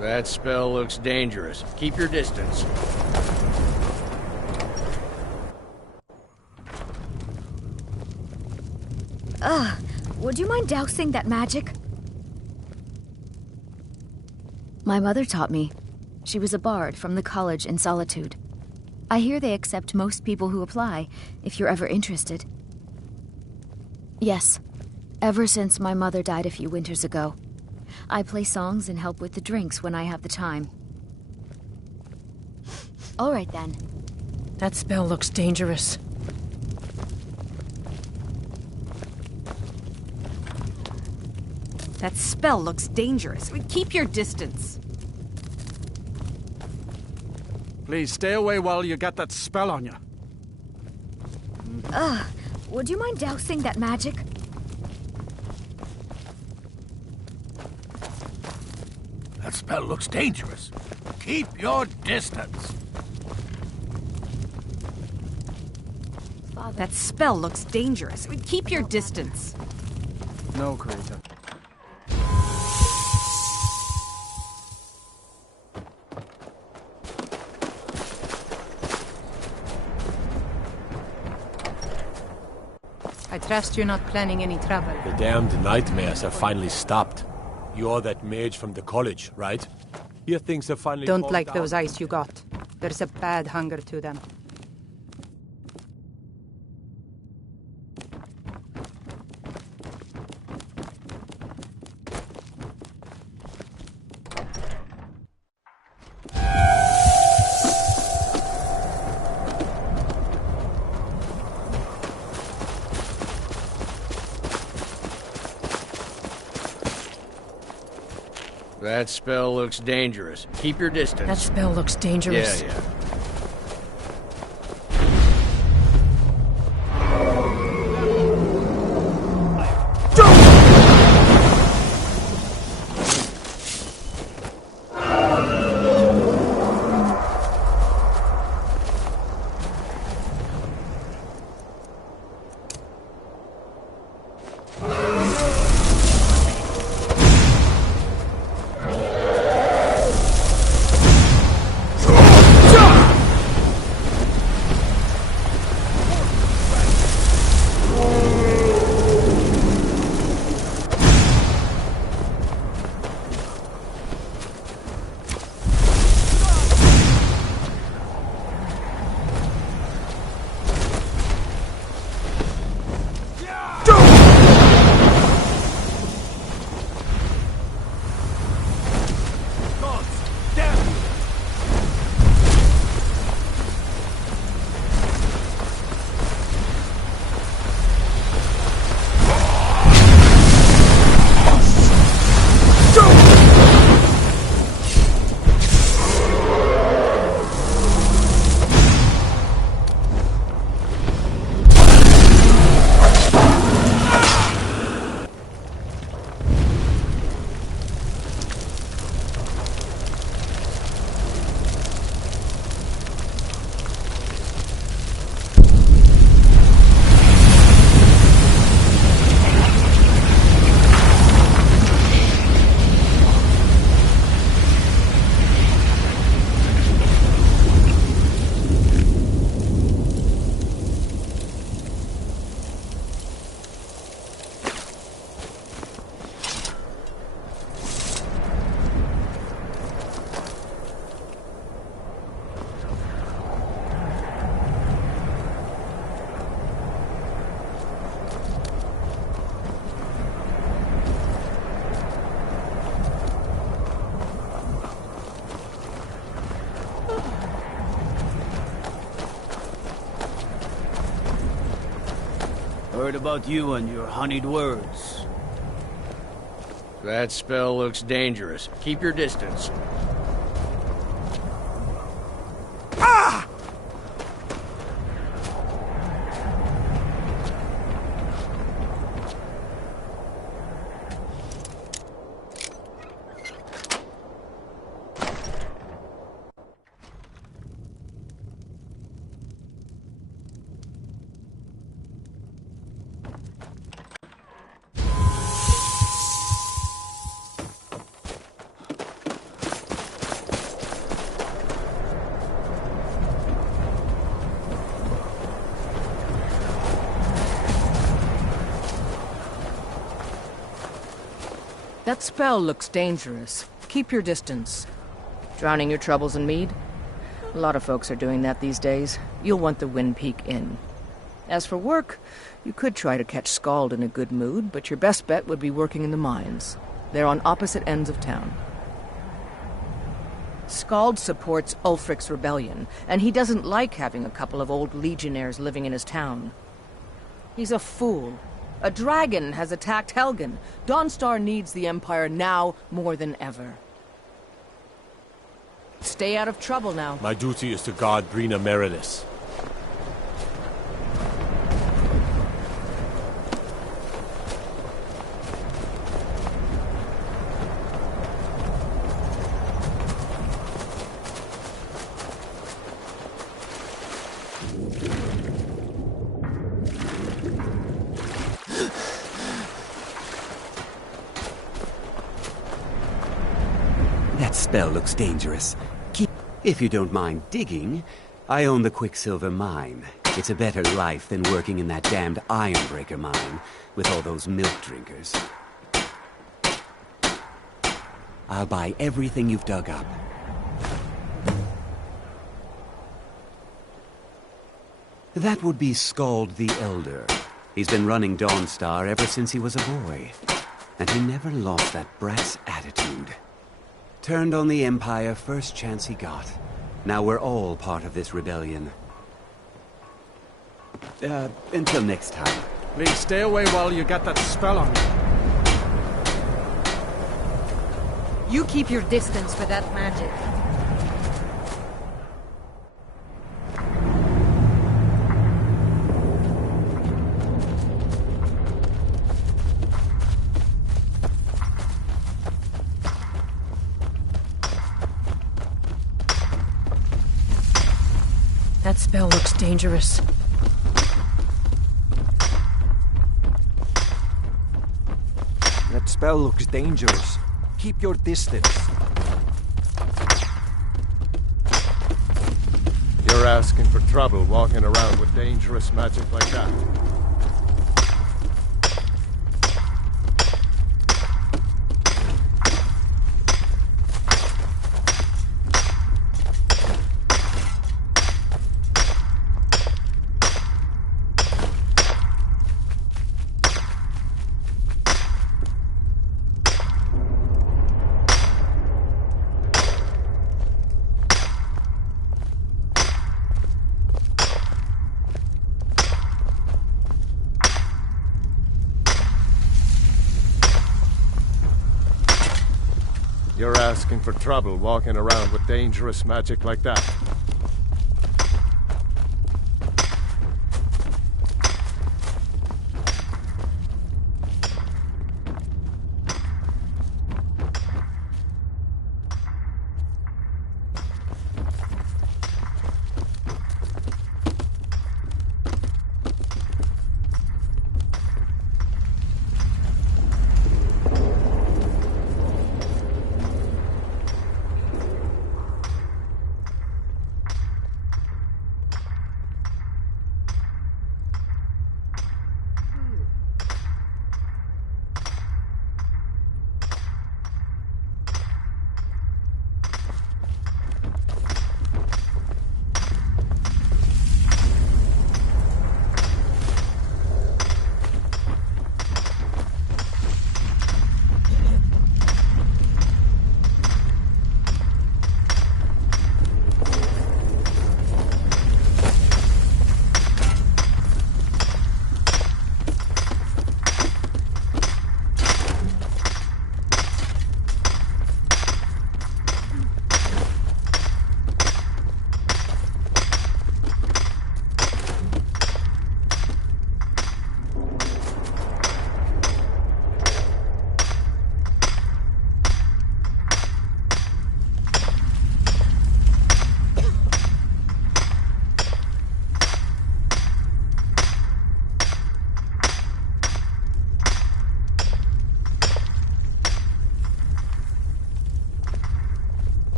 That spell looks dangerous. Keep your distance. Would you mind dousing that magic? My mother taught me. She was a bard from the college in Solitude. I hear they accept most people who apply, if you're ever interested. Yes, ever since my mother died a few winters ago. I play songs and help with the drinks when I have the time. All right, then. That spell looks dangerous. That spell looks dangerous. Keep your distance. Please stay away while you get that spell on you. Would you mind dousing that magic? That spell looks dangerous. Keep your distance. That spell looks dangerous. Keep your distance. No, Karita. I trust you're not planning any trouble. The damned nightmares have finally stopped. You're that mage from the college, right? Here things have finally Don't calmed like down. those eyes you got. There's a bad hunger to them. That spell looks dangerous. Keep your distance. That spell looks dangerous. Yeah. Heard about you and your honeyed words. That spell looks dangerous. Keep your distance. That spell looks dangerous. Keep your distance. Drowning your troubles in mead? A lot of folks are doing that these days. You'll want the Wind Peak Inn. As for work, you could try to catch Scald in a good mood, but your best bet would be working in the mines. They're on opposite ends of town. Scald supports Ulfric's rebellion, and he doesn't like having a couple of old legionnaires living in his town. He's a fool. A dragon has attacked Helgen. Dawnstar needs the Empire now more than ever. Stay out of trouble now. My duty is to guard Brina Meredith. That spell looks dangerous. If you don't mind digging, I own the Quicksilver mine. It's a better life than working in that damned Ironbreaker mine with all those milk drinkers. I'll buy everything you've dug up. That would be Scald the Elder. He's been running Dawnstar ever since he was a boy. And he never lost that brat's attitude. Turned on the Empire first chance he got. Now we're all part of this rebellion. Until next time. Please stay away while you get that spell on you. You keep your distance with that magic. That spell looks dangerous. That spell looks dangerous. Keep your distance. You're asking for trouble walking around with dangerous magic like that. You're asking for trouble walking around with dangerous magic like that.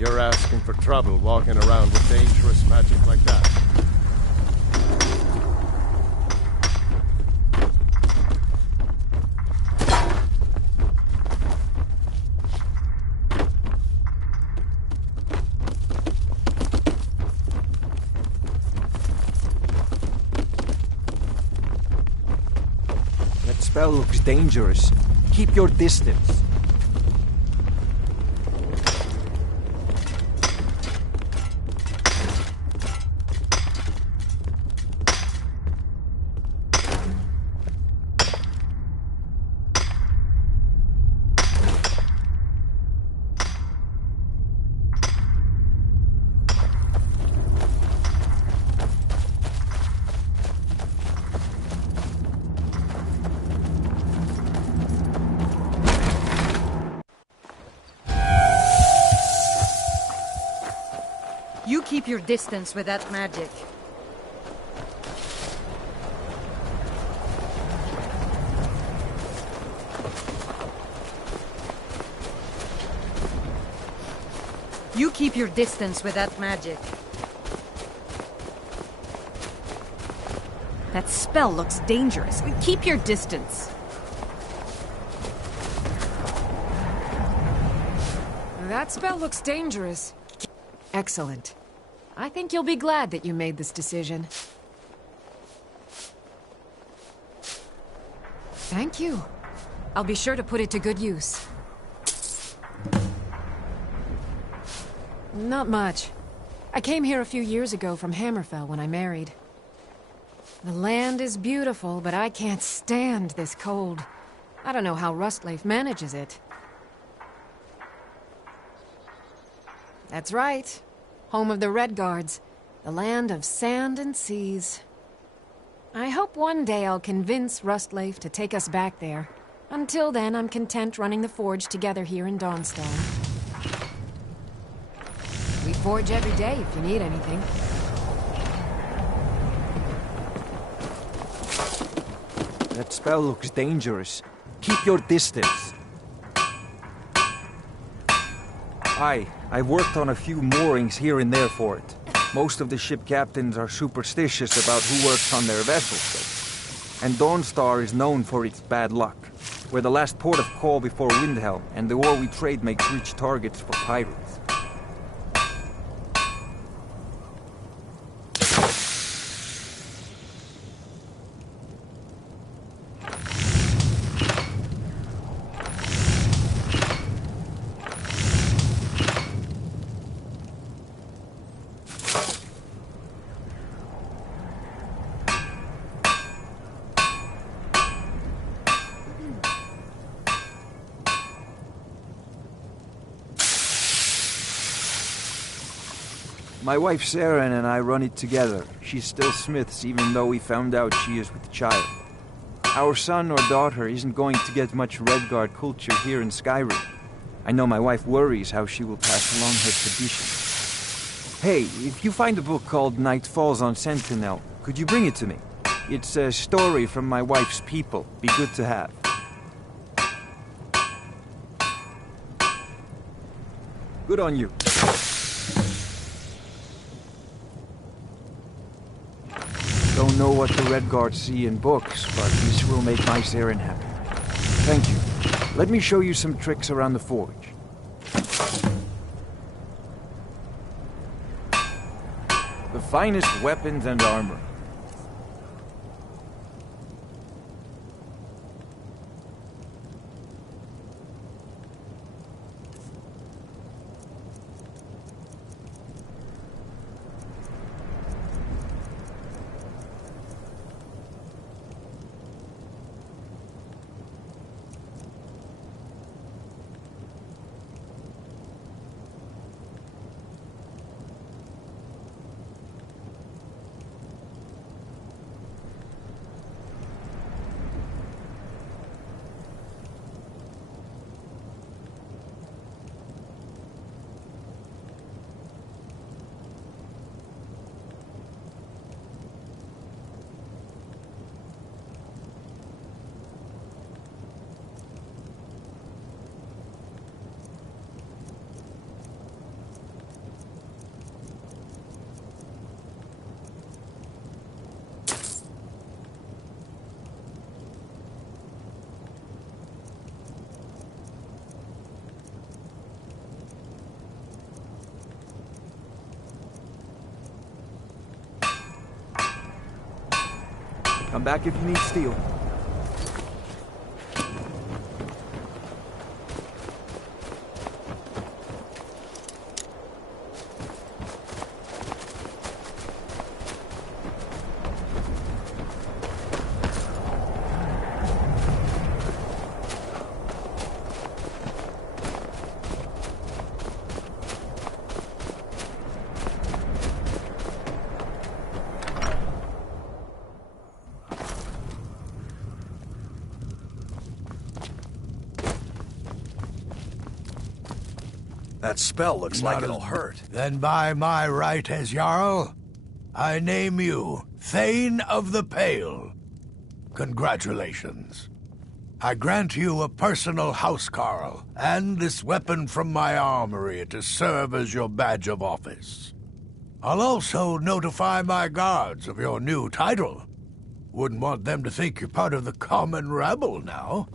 You're asking for trouble walking around with dangerous magic like that. That spell looks dangerous. Keep your distance. You keep your distance with that magic. You keep your distance with that magic. That spell looks dangerous. Keep your distance. That spell looks dangerous. Excellent. I think you'll be glad that you made this decision. Thank you. I'll be sure to put it to good use. Not much. I came here a few years ago from Hammerfell when I married. The land is beautiful, but I can't stand this cold. I don't know how Rustleaf manages it. That's right. Home of the Redguards. The land of sand and seas. I hope one day I'll convince Rustleaf to take us back there. Until then, I'm content running the forge together here in Dawnstar. We forge every day if you need anything. That spell looks dangerous. Keep your distance. I've worked on a few moorings here and there for it. Most of the ship captains are superstitious about who works on their vessels, though. And Dawnstar is known for its bad luck. We're the last port of call before Windhelm, and the ore we trade makes rich targets for pirates. My wife Sarah and I run it together. She's still Smith's, even though we found out she is with child. Our son or daughter isn't going to get much Redguard culture here in Skyrim. I know my wife worries how she will pass along her tradition. Hey, if you find a book called Night Falls on Sentinel, could you bring it to me? It's a story from my wife's people. Be good to have. Good on you. Don't know what the Redguards see in books, but this will make my Saren happy. Thank you. Let me show you some tricks around the forge. The finest weapons and armor. Come back if you need steel. That spell looks like it'll hurt. Then by my right as Jarl, I name you Thane of the Pale. Congratulations. I grant you a personal housecarl, and this weapon from my armory to serve as your badge of office. I'll also notify my guards of your new title. Wouldn't want them to think you're part of the common rabble now.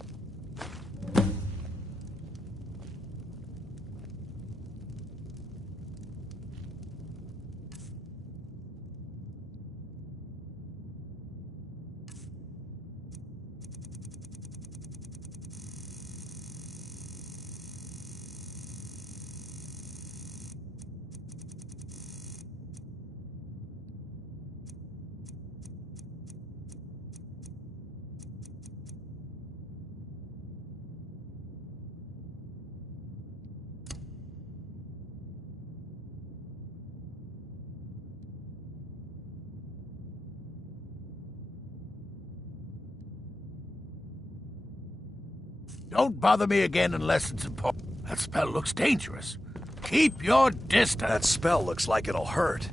Don't bother me again unless it's important. That spell looks dangerous. Keep your distance. That spell looks like it'll hurt.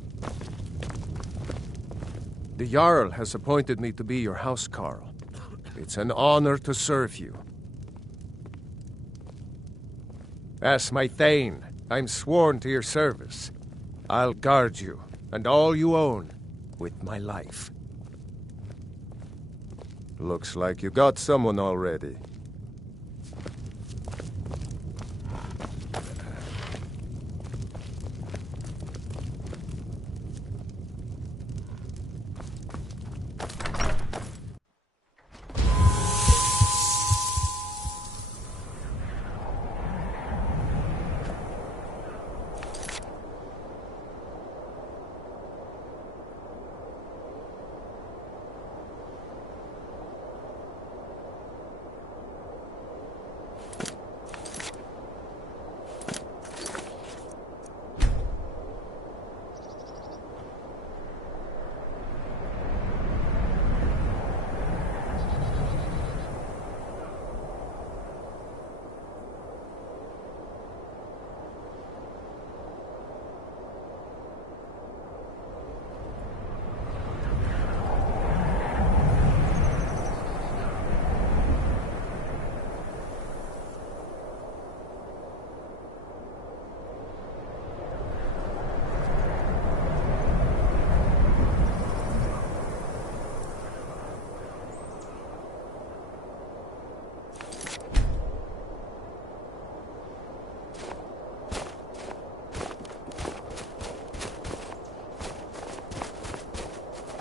The Jarl has appointed me to be your housecarl. It's an honor to serve you. As my Thane, I'm sworn to your service. I'll guard you, and all you own, with my life. Looks like you got someone already.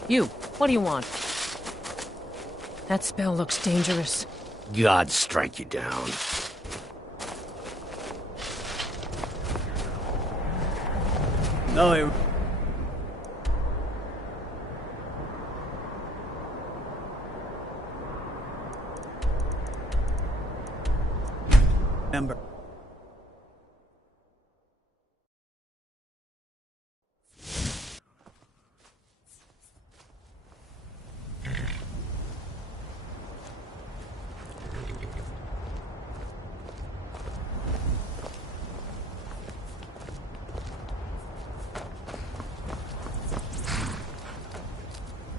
You, what do you want? That spell looks dangerous. God strike you down. No, remember.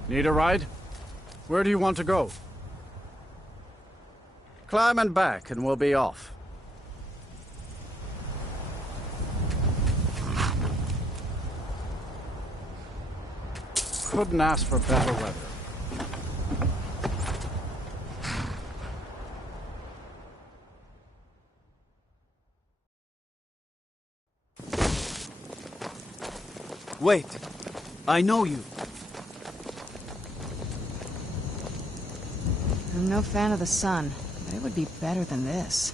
Need a ride? Where do you want to go? Climb and back, and we'll be off. Couldn't ask for better weather. Wait, I know you. I'm no fan of the sun, but it would be better than this.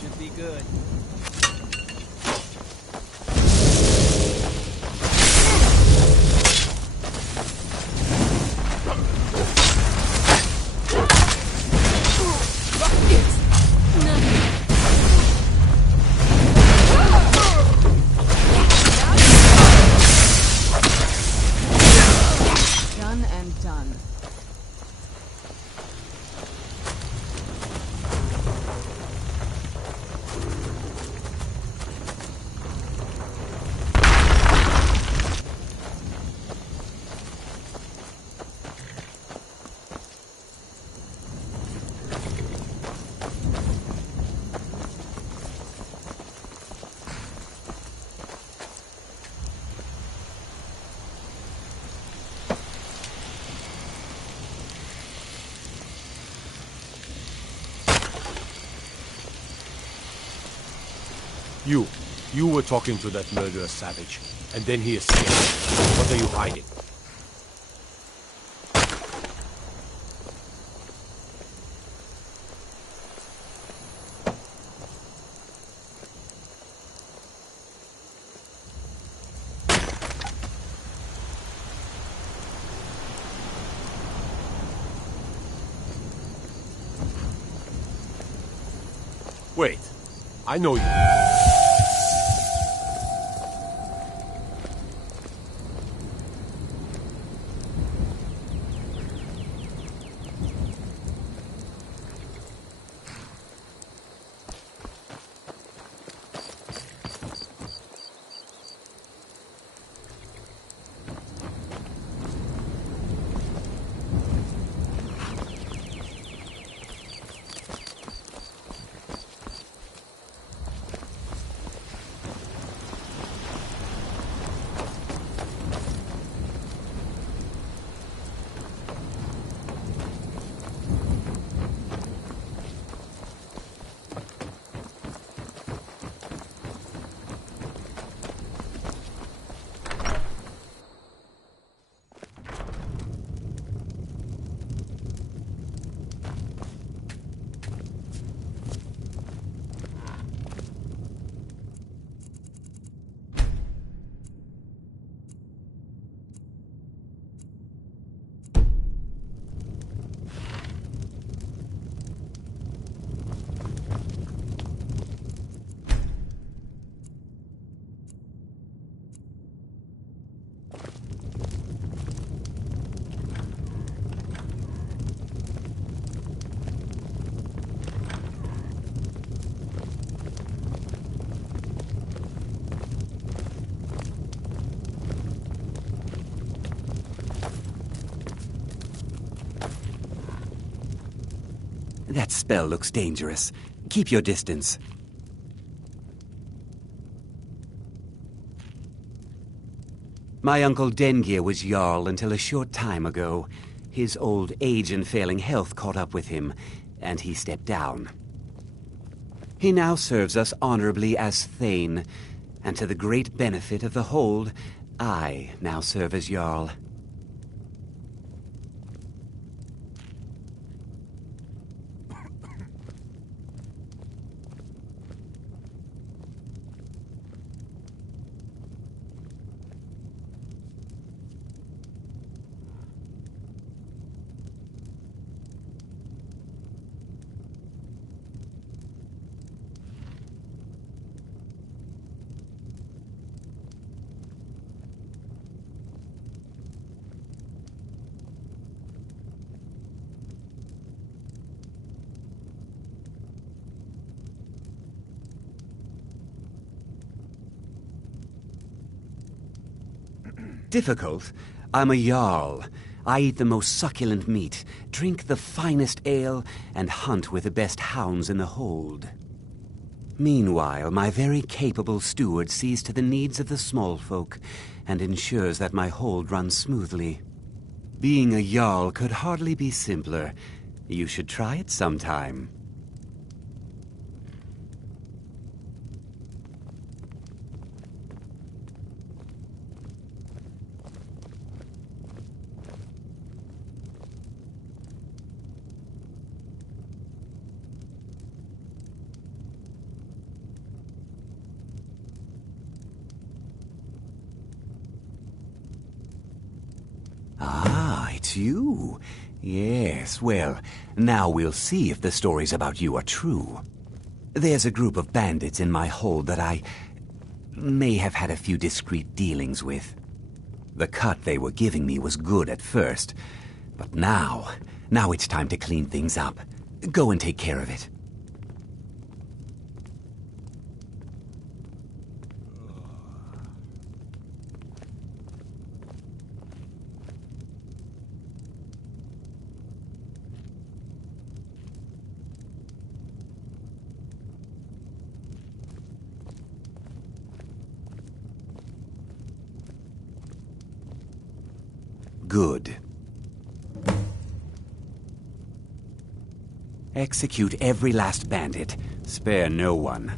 Should be good. Done and done. You were talking to that murderous savage, and then he escaped. What are you hiding? Wait, I know you. That spell looks dangerous. Keep your distance. My uncle Dengir was Jarl until a short time ago. His old age and failing health caught up with him, and he stepped down. He now serves us honorably as Thane, and to the great benefit of the Hold, I now serve as Jarl. Difficult? I'm a Jarl. I eat the most succulent meat, drink the finest ale, and hunt with the best hounds in the Hold. Meanwhile, my very capable steward sees to the needs of the small folk, and ensures that my hold runs smoothly. Being a Jarl could hardly be simpler. You should try it sometime. Ah, it's you. Yes, well, now we'll see if the stories about you are true. There's a group of bandits in my hold that I may have had a few discreet dealings with. The cut they were giving me was good at first, but now it's time to clean things up. Go and take care of it. Good. Execute every last bandit. Spare no one.